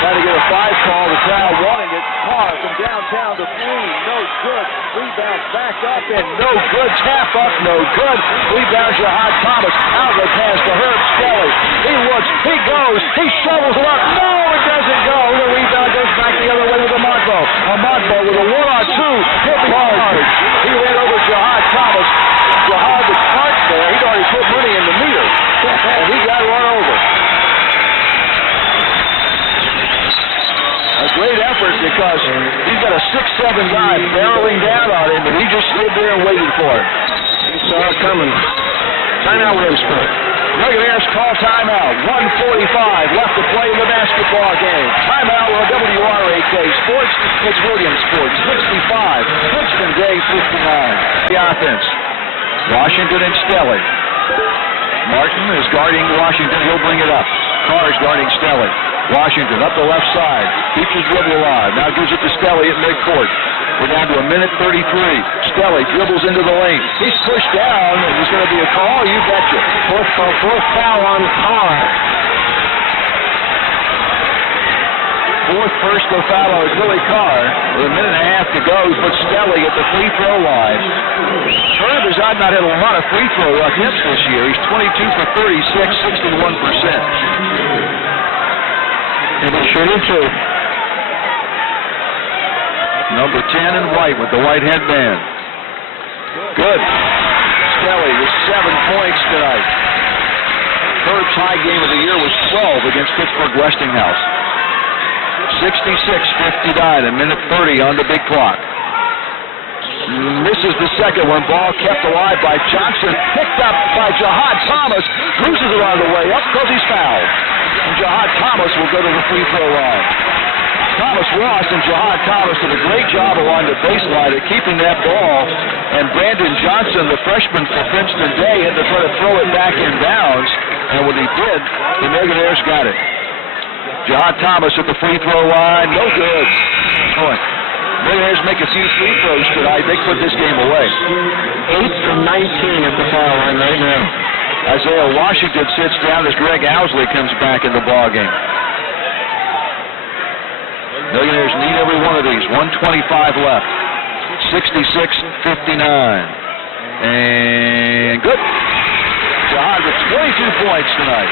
Trying to get a 5 call. The crowd wanting it. Carr from downtown to three. No good. Rebound back up and no good. Tap up. No good. Rebound Jihad Thomas. Outlet pass to Herb Skelly. He looks. He goes. He shovels it up. No, it doesn't go. The rebound goes back the other way with Amadbo. Amadbo with a 1-on-2. Hit hard. He ran over Jihad Thomas. Jihad was smart there. He'd already put money in the meter. And he got run over. A great effort because he's got a 6'7" guy barreling down on him, but he just stood there and waited for it. He saw it coming. Timeout Williamsport. Millionaires call timeout. 1:45 left to play in the basketball game. Timeout on WRAK Sports. It's Williamsport 65. Princeton Day 59. The offense. Washington and Stelly. Martin is guarding Washington. He'll bring it up. Carr is guarding Stelly. Washington up the left side. Keeps his dribble alive. Now gives it to Stelly at midcourt. We're down to a minute 33. Stelly dribbles into the lane. He's pushed down. Is this going to be a call? You betcha. Fourth foul on Carr. Fourth personal foul on Billy Carr. With a minute and a half to go, he puts Stelly at the free throw line. Herb has not had a lot of free throw attempts this year. He's 22 for 36, 61%. And he sure did too. Number 10 in white with the white headband. Good. Stelly with 7 points tonight. Herb's high game of the year was 12 against Pittsburgh Westinghouse. 66-59, a minute 30 on the big clock. Misses the second one. Ball kept alive by Johnson. Picked up by Jihad Thomas. Loses it on the way up because he's fouled. And Jihad Thomas will go to the free throw line. Thomas Ross and Jihad Thomas did a great job along the baseline of keeping that ball. And Brandon Johnson, the freshman for Princeton Day, had to try to throw it back in bounds. And when he did, the Millionaires got it. Jihad Thomas at the free throw line. No good. Point. Millionaires make a few free throws tonight. They put this game away. 8 from 19 at the foul line right now. Isaiah Washington sits down as Greg Owsley comes back in the ball game. Millionaires need every one of these. 1:25 left. 66-59. And good. Jihad with 22 points tonight.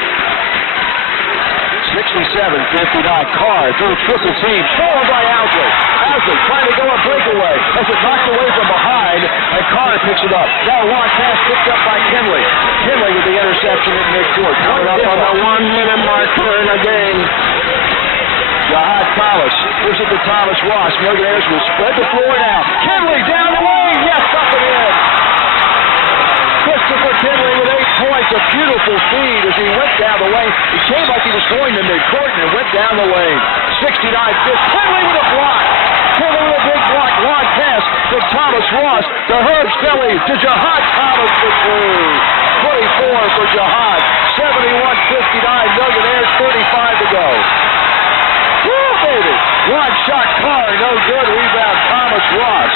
67-59. Carr through triple team. Stolen by Owsley. Owsley trying to go a breakaway. Has it knocked away from behind, and Carr picks it up. Now a long pass picked up by Kinley. Kinley with the interception at midcourt. Coming up on the 1-minute mark in a game. Jihad Thomas gives it to Thomas Ross. Millionaires will spread the floor now. Kinley down the lane. Yes, up and in. Christopher Kinley with 8 points. A beautiful feed as he went down the lane. He came like he was going to midcourt and went down the lane. 69-50. Kinley with a block. Kinley with a big block. Long pass to Thomas Ross. To Herb Skelly. To Jihad Thomas for two. 24 for Jihad. 71-59. Millionaires 35 to go. Woo, baby. Long shot Carr. No good. Rebound Thomas Ross.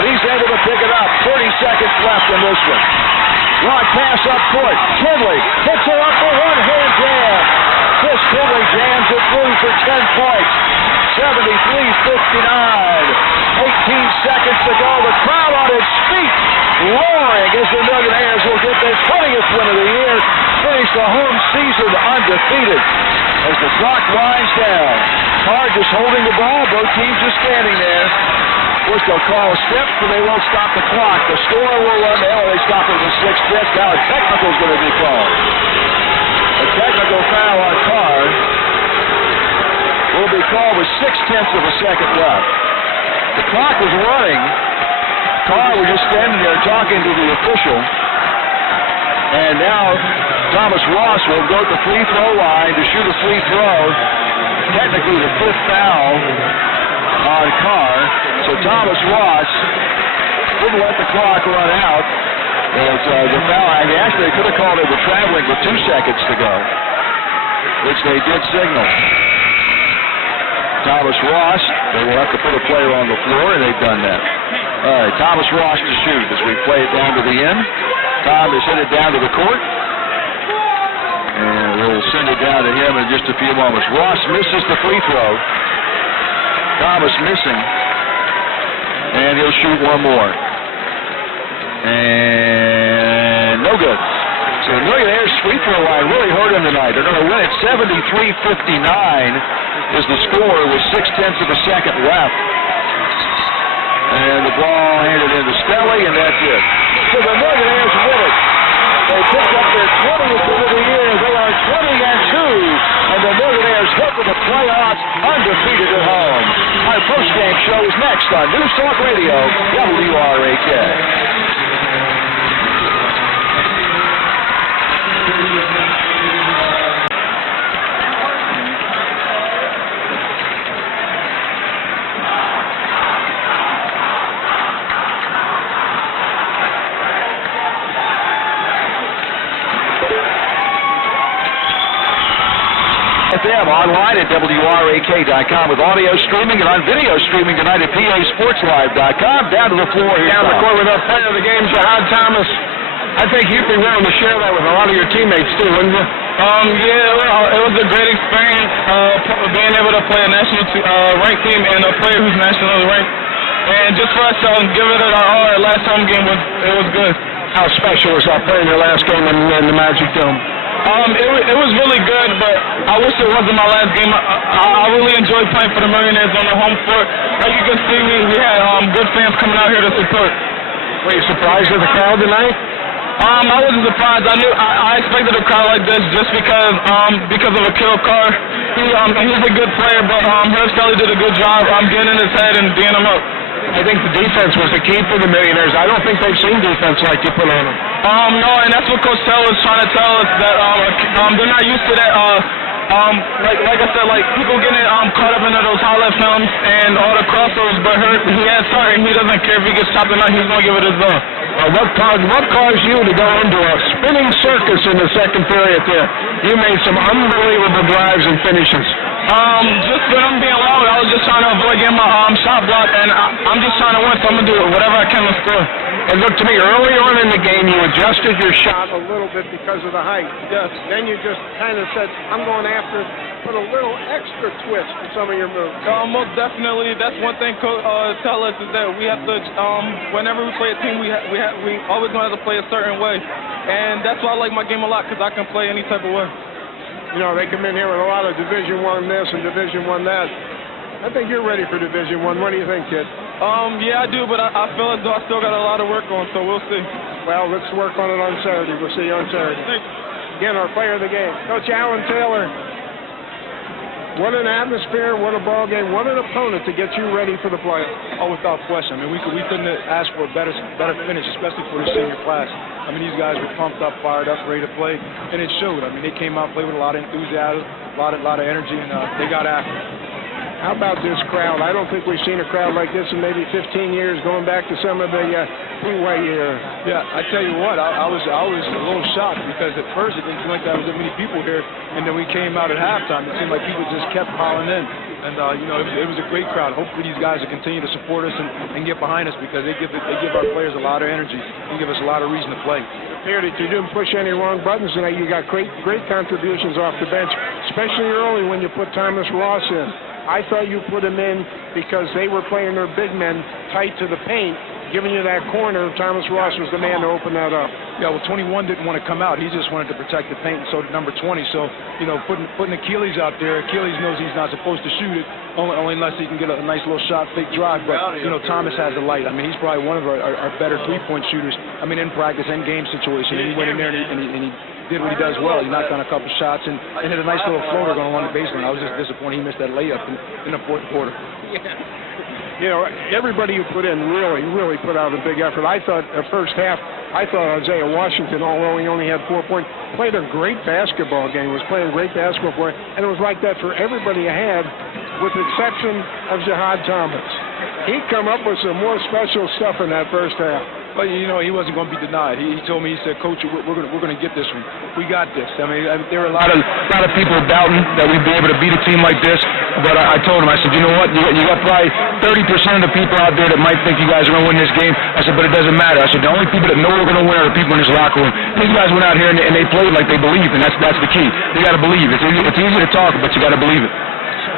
And he's able to pick it up. 30 seconds left in this one. Long pass up court. Kinley hits her up for one-hand jam. Chris Kinley jams it through for 10 points. 73-59. 18 seconds to go. The crowd on its feet, roaring as the Millionaires will get their 20th win of the year. Finish the home season undefeated as the clock winds down. Carr just holding the ball. Both teams just standing there. Of course, they'll call a step, but they won't stop the clock. The score will run there. They stop it in 6-5. Now a technical is going to be called. A technical foul on Carr will be called with 0.6 of a second left. The clock was running. Carr was just standing there talking to the official. And now Thomas Ross will go to the free throw line to shoot a free throw. Technically the 5th foul on Carr. So Thomas Ross didn't let the clock run out. The foul, actually they could have called it with traveling with 2 seconds to go, which they did signal. Thomas Ross, they will have to put a player on the floor, and they've done that. All right, Thomas Ross to shoot as we play it down to the end. Tom has hit it down to the court. And we'll send it down to him in just a few moments. Ross misses the free throw. Thomas missing. And he'll shoot one more. And no good. So the Millionaires free throw line really hurt him tonight. They're going to win it 73-59 is the score with 0.6 of a second left. And the ball handed into Stelly, and that's it. So the Millionaires win it. They picked up their 20th win of the year. They are 20-2, and the Millionaires head to the playoffs undefeated at home. Our post-game show is next on News Talk Radio, WRAK. FM online at WRAK.com with audio streaming and on video streaming tonight at PASportsLive.com. Down to the floor here. Down the court with our player of the game, Jahad Thomas. I think you'd be willing to share that with a lot of your teammates too, wouldn't you? Yeah, it was a great experience being able to play a national ranked team and a player who's nationally ranked. And just for us to give it our all, our last home game was good. How special was that playing your last game in the Magic Dome? It was really good, but I wish it wasn't my last game. I really enjoyed playing for the Millionaires on the home court. Like you can see, we had good fans coming out here to support. Were you surprised at the crowd tonight? I wasn't surprised. I expected a crowd like this just because of Akil Carr. He's a good player, but Herb Stelly did a good job getting in his head and being him up. I think the defense was the key for the Millionaires. I don't think they've seen defense like you put on them. No, and that's what Coach Tell was trying to tell us, that they're not used to that. Like I said, like people getting caught up into those high left films and all the crossovers, but he has heart and he doesn't care if he gets chopped or not. He's going to give it his all. What caused you to go into a spinning circus in the second period there? You made some unbelievable drives and finishes. Just for them being loud, I was just trying to avoid getting my shot blocked, and I'm just trying to win, so I'm going to do whatever I can to score. It looked to me early on in the game you adjusted your shot A little bit because of the height. Yes. Then you just kind of said, I'm going after, put a little extra twist in some of your moves. Most definitely. That's one thing Coach tell us is that we have to, whenever we play a team, we always going to have to play a certain way. And that's why I like my game a lot, because I can play any type of way. You know, they come in here with a lot of Division I this and Division I that. I think you're ready for Division I. What do you think, kid? Yeah, I do, but I feel as though I still got a lot of work on, so we'll see. Well, let's work on it on Saturday. We'll see you on Saturday. Again, our player of the game, Coach Alan Taylor. What an atmosphere, what a ball game, what an opponent to get you ready for the playoffs. Oh, without question. I mean, we couldn't ask for a better finish, especially for the senior class. I mean, these guys were pumped up, fired up, ready to play, and it showed. I mean, they came out, played with a lot of enthusiasm, a lot of energy, and they got after it. How about this crowd? I don't think we've seen a crowd like this in maybe 15 years, going back to some of the Blue-White era. Yeah, I tell you what, I was a little shocked because at first it didn't seem like there was that many people here, and then we came out at halftime. It seemed like people just kept piling in, and it was a great crowd. Hopefully these guys will continue to support us and get behind us because they give our players a lot of energy and give us a lot of reason to play. Here that you didn't push any wrong buttons tonight. You got great contributions off the bench, especially early when you put Thomas Ross in. I thought you put him in because they were playing their big men tight to the paint, giving you that corner. Thomas Ross was the man to open that up. Yeah, well, 21 didn't want to come out. He just wanted to protect the paint, and so did number 20. So, putting Achilles out there, Achilles knows he's not supposed to shoot it, only unless he can get a nice little shot, fake drive. But, Thomas has the light. I mean, he's probably one of our better three-point shooters, I mean, in practice and game situation. And he went in there and he did what he does well. He knocked down a couple shots and hit a nice little floater going along the baseline. I was just disappointed he missed that layup in the fourth quarter. Everybody who put in really put out a big effort. I thought the first half, I thought Isaiah Washington, although he only had 4 points, played a great basketball game, was playing great basketball for him, and it was like that for everybody ahead, with the exception of Jihad Thomas. He come up with some more special stuff in that first half. But you know, he wasn't going to be denied. He told me, he said, "Coach, we're going to get this one. We got this." I mean, there were a lot of people doubting that we'd be able to beat a team like this. But I told him, I said, "You know what? You got probably 30% of the people out there that might think you guys are going to win this game." I said, "But it doesn't matter." I said, "The only people that know we're going to win are the people in this locker room." These guys went out here and they played like they believe, and that's the key. You got to believe. It's easy to talk, but you got to believe it.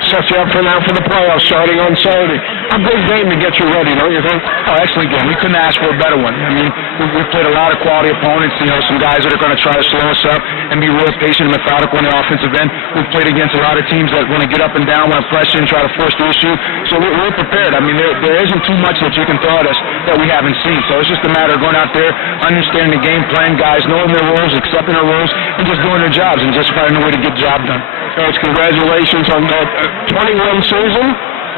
Sets you up for now for the playoffs starting on Saturday. A big game to get you ready, don't you think? Oh, excellent game. We couldn't ask for a better one. I mean, we've played a lot of quality opponents, you know, some guys that are going to try to slow us up and be real patient and methodical on the offensive end. We've played against a lot of teams that want to get up and down, want to pressure and try to force the issue. So we're prepared. I mean, there isn't too much that you can throw at us that we haven't seen. So it's just a matter of going out there, understanding the game plan, guys knowing their roles, accepting their roles, and just doing their jobs and just finding a way to get the job done. Coach, congratulations on that 21 season.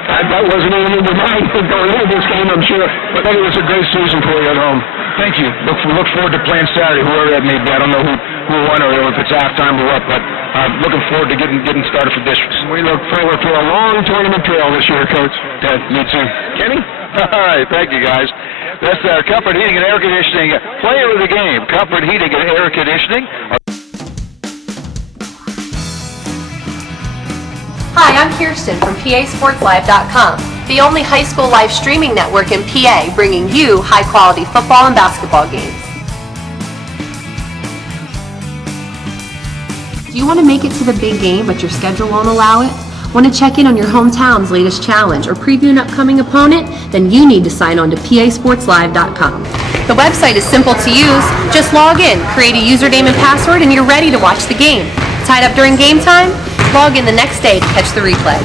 That wasn't even in your mind going into this game, I'm sure. But it was a great season for you at home. Thank you. Look forward to playing Saturday, whoever that may be. I don't know who won or if it's halftime or what, but looking forward to getting started for districts. We look forward to a long tournament trail this year, Coach. Me too. Kenny? All right, thank you, guys. That's our Comfort Heating and Air Conditioning player of the game. Comfort Heating and Air Conditioning. Hi, I'm Kirsten from PASportsLive.com, the only high school live streaming network in PA bringing you high-quality football and basketball games. Do you want to make it to the big game but your schedule won't allow it? Want to check in on your hometown's latest challenge or preview an upcoming opponent? Then you need to sign on to PASportsLive.com. The website is simple to use. Just log in, create a username and password, and you're ready to watch the game. Tied up during game time? Log in the next day to catch the replay.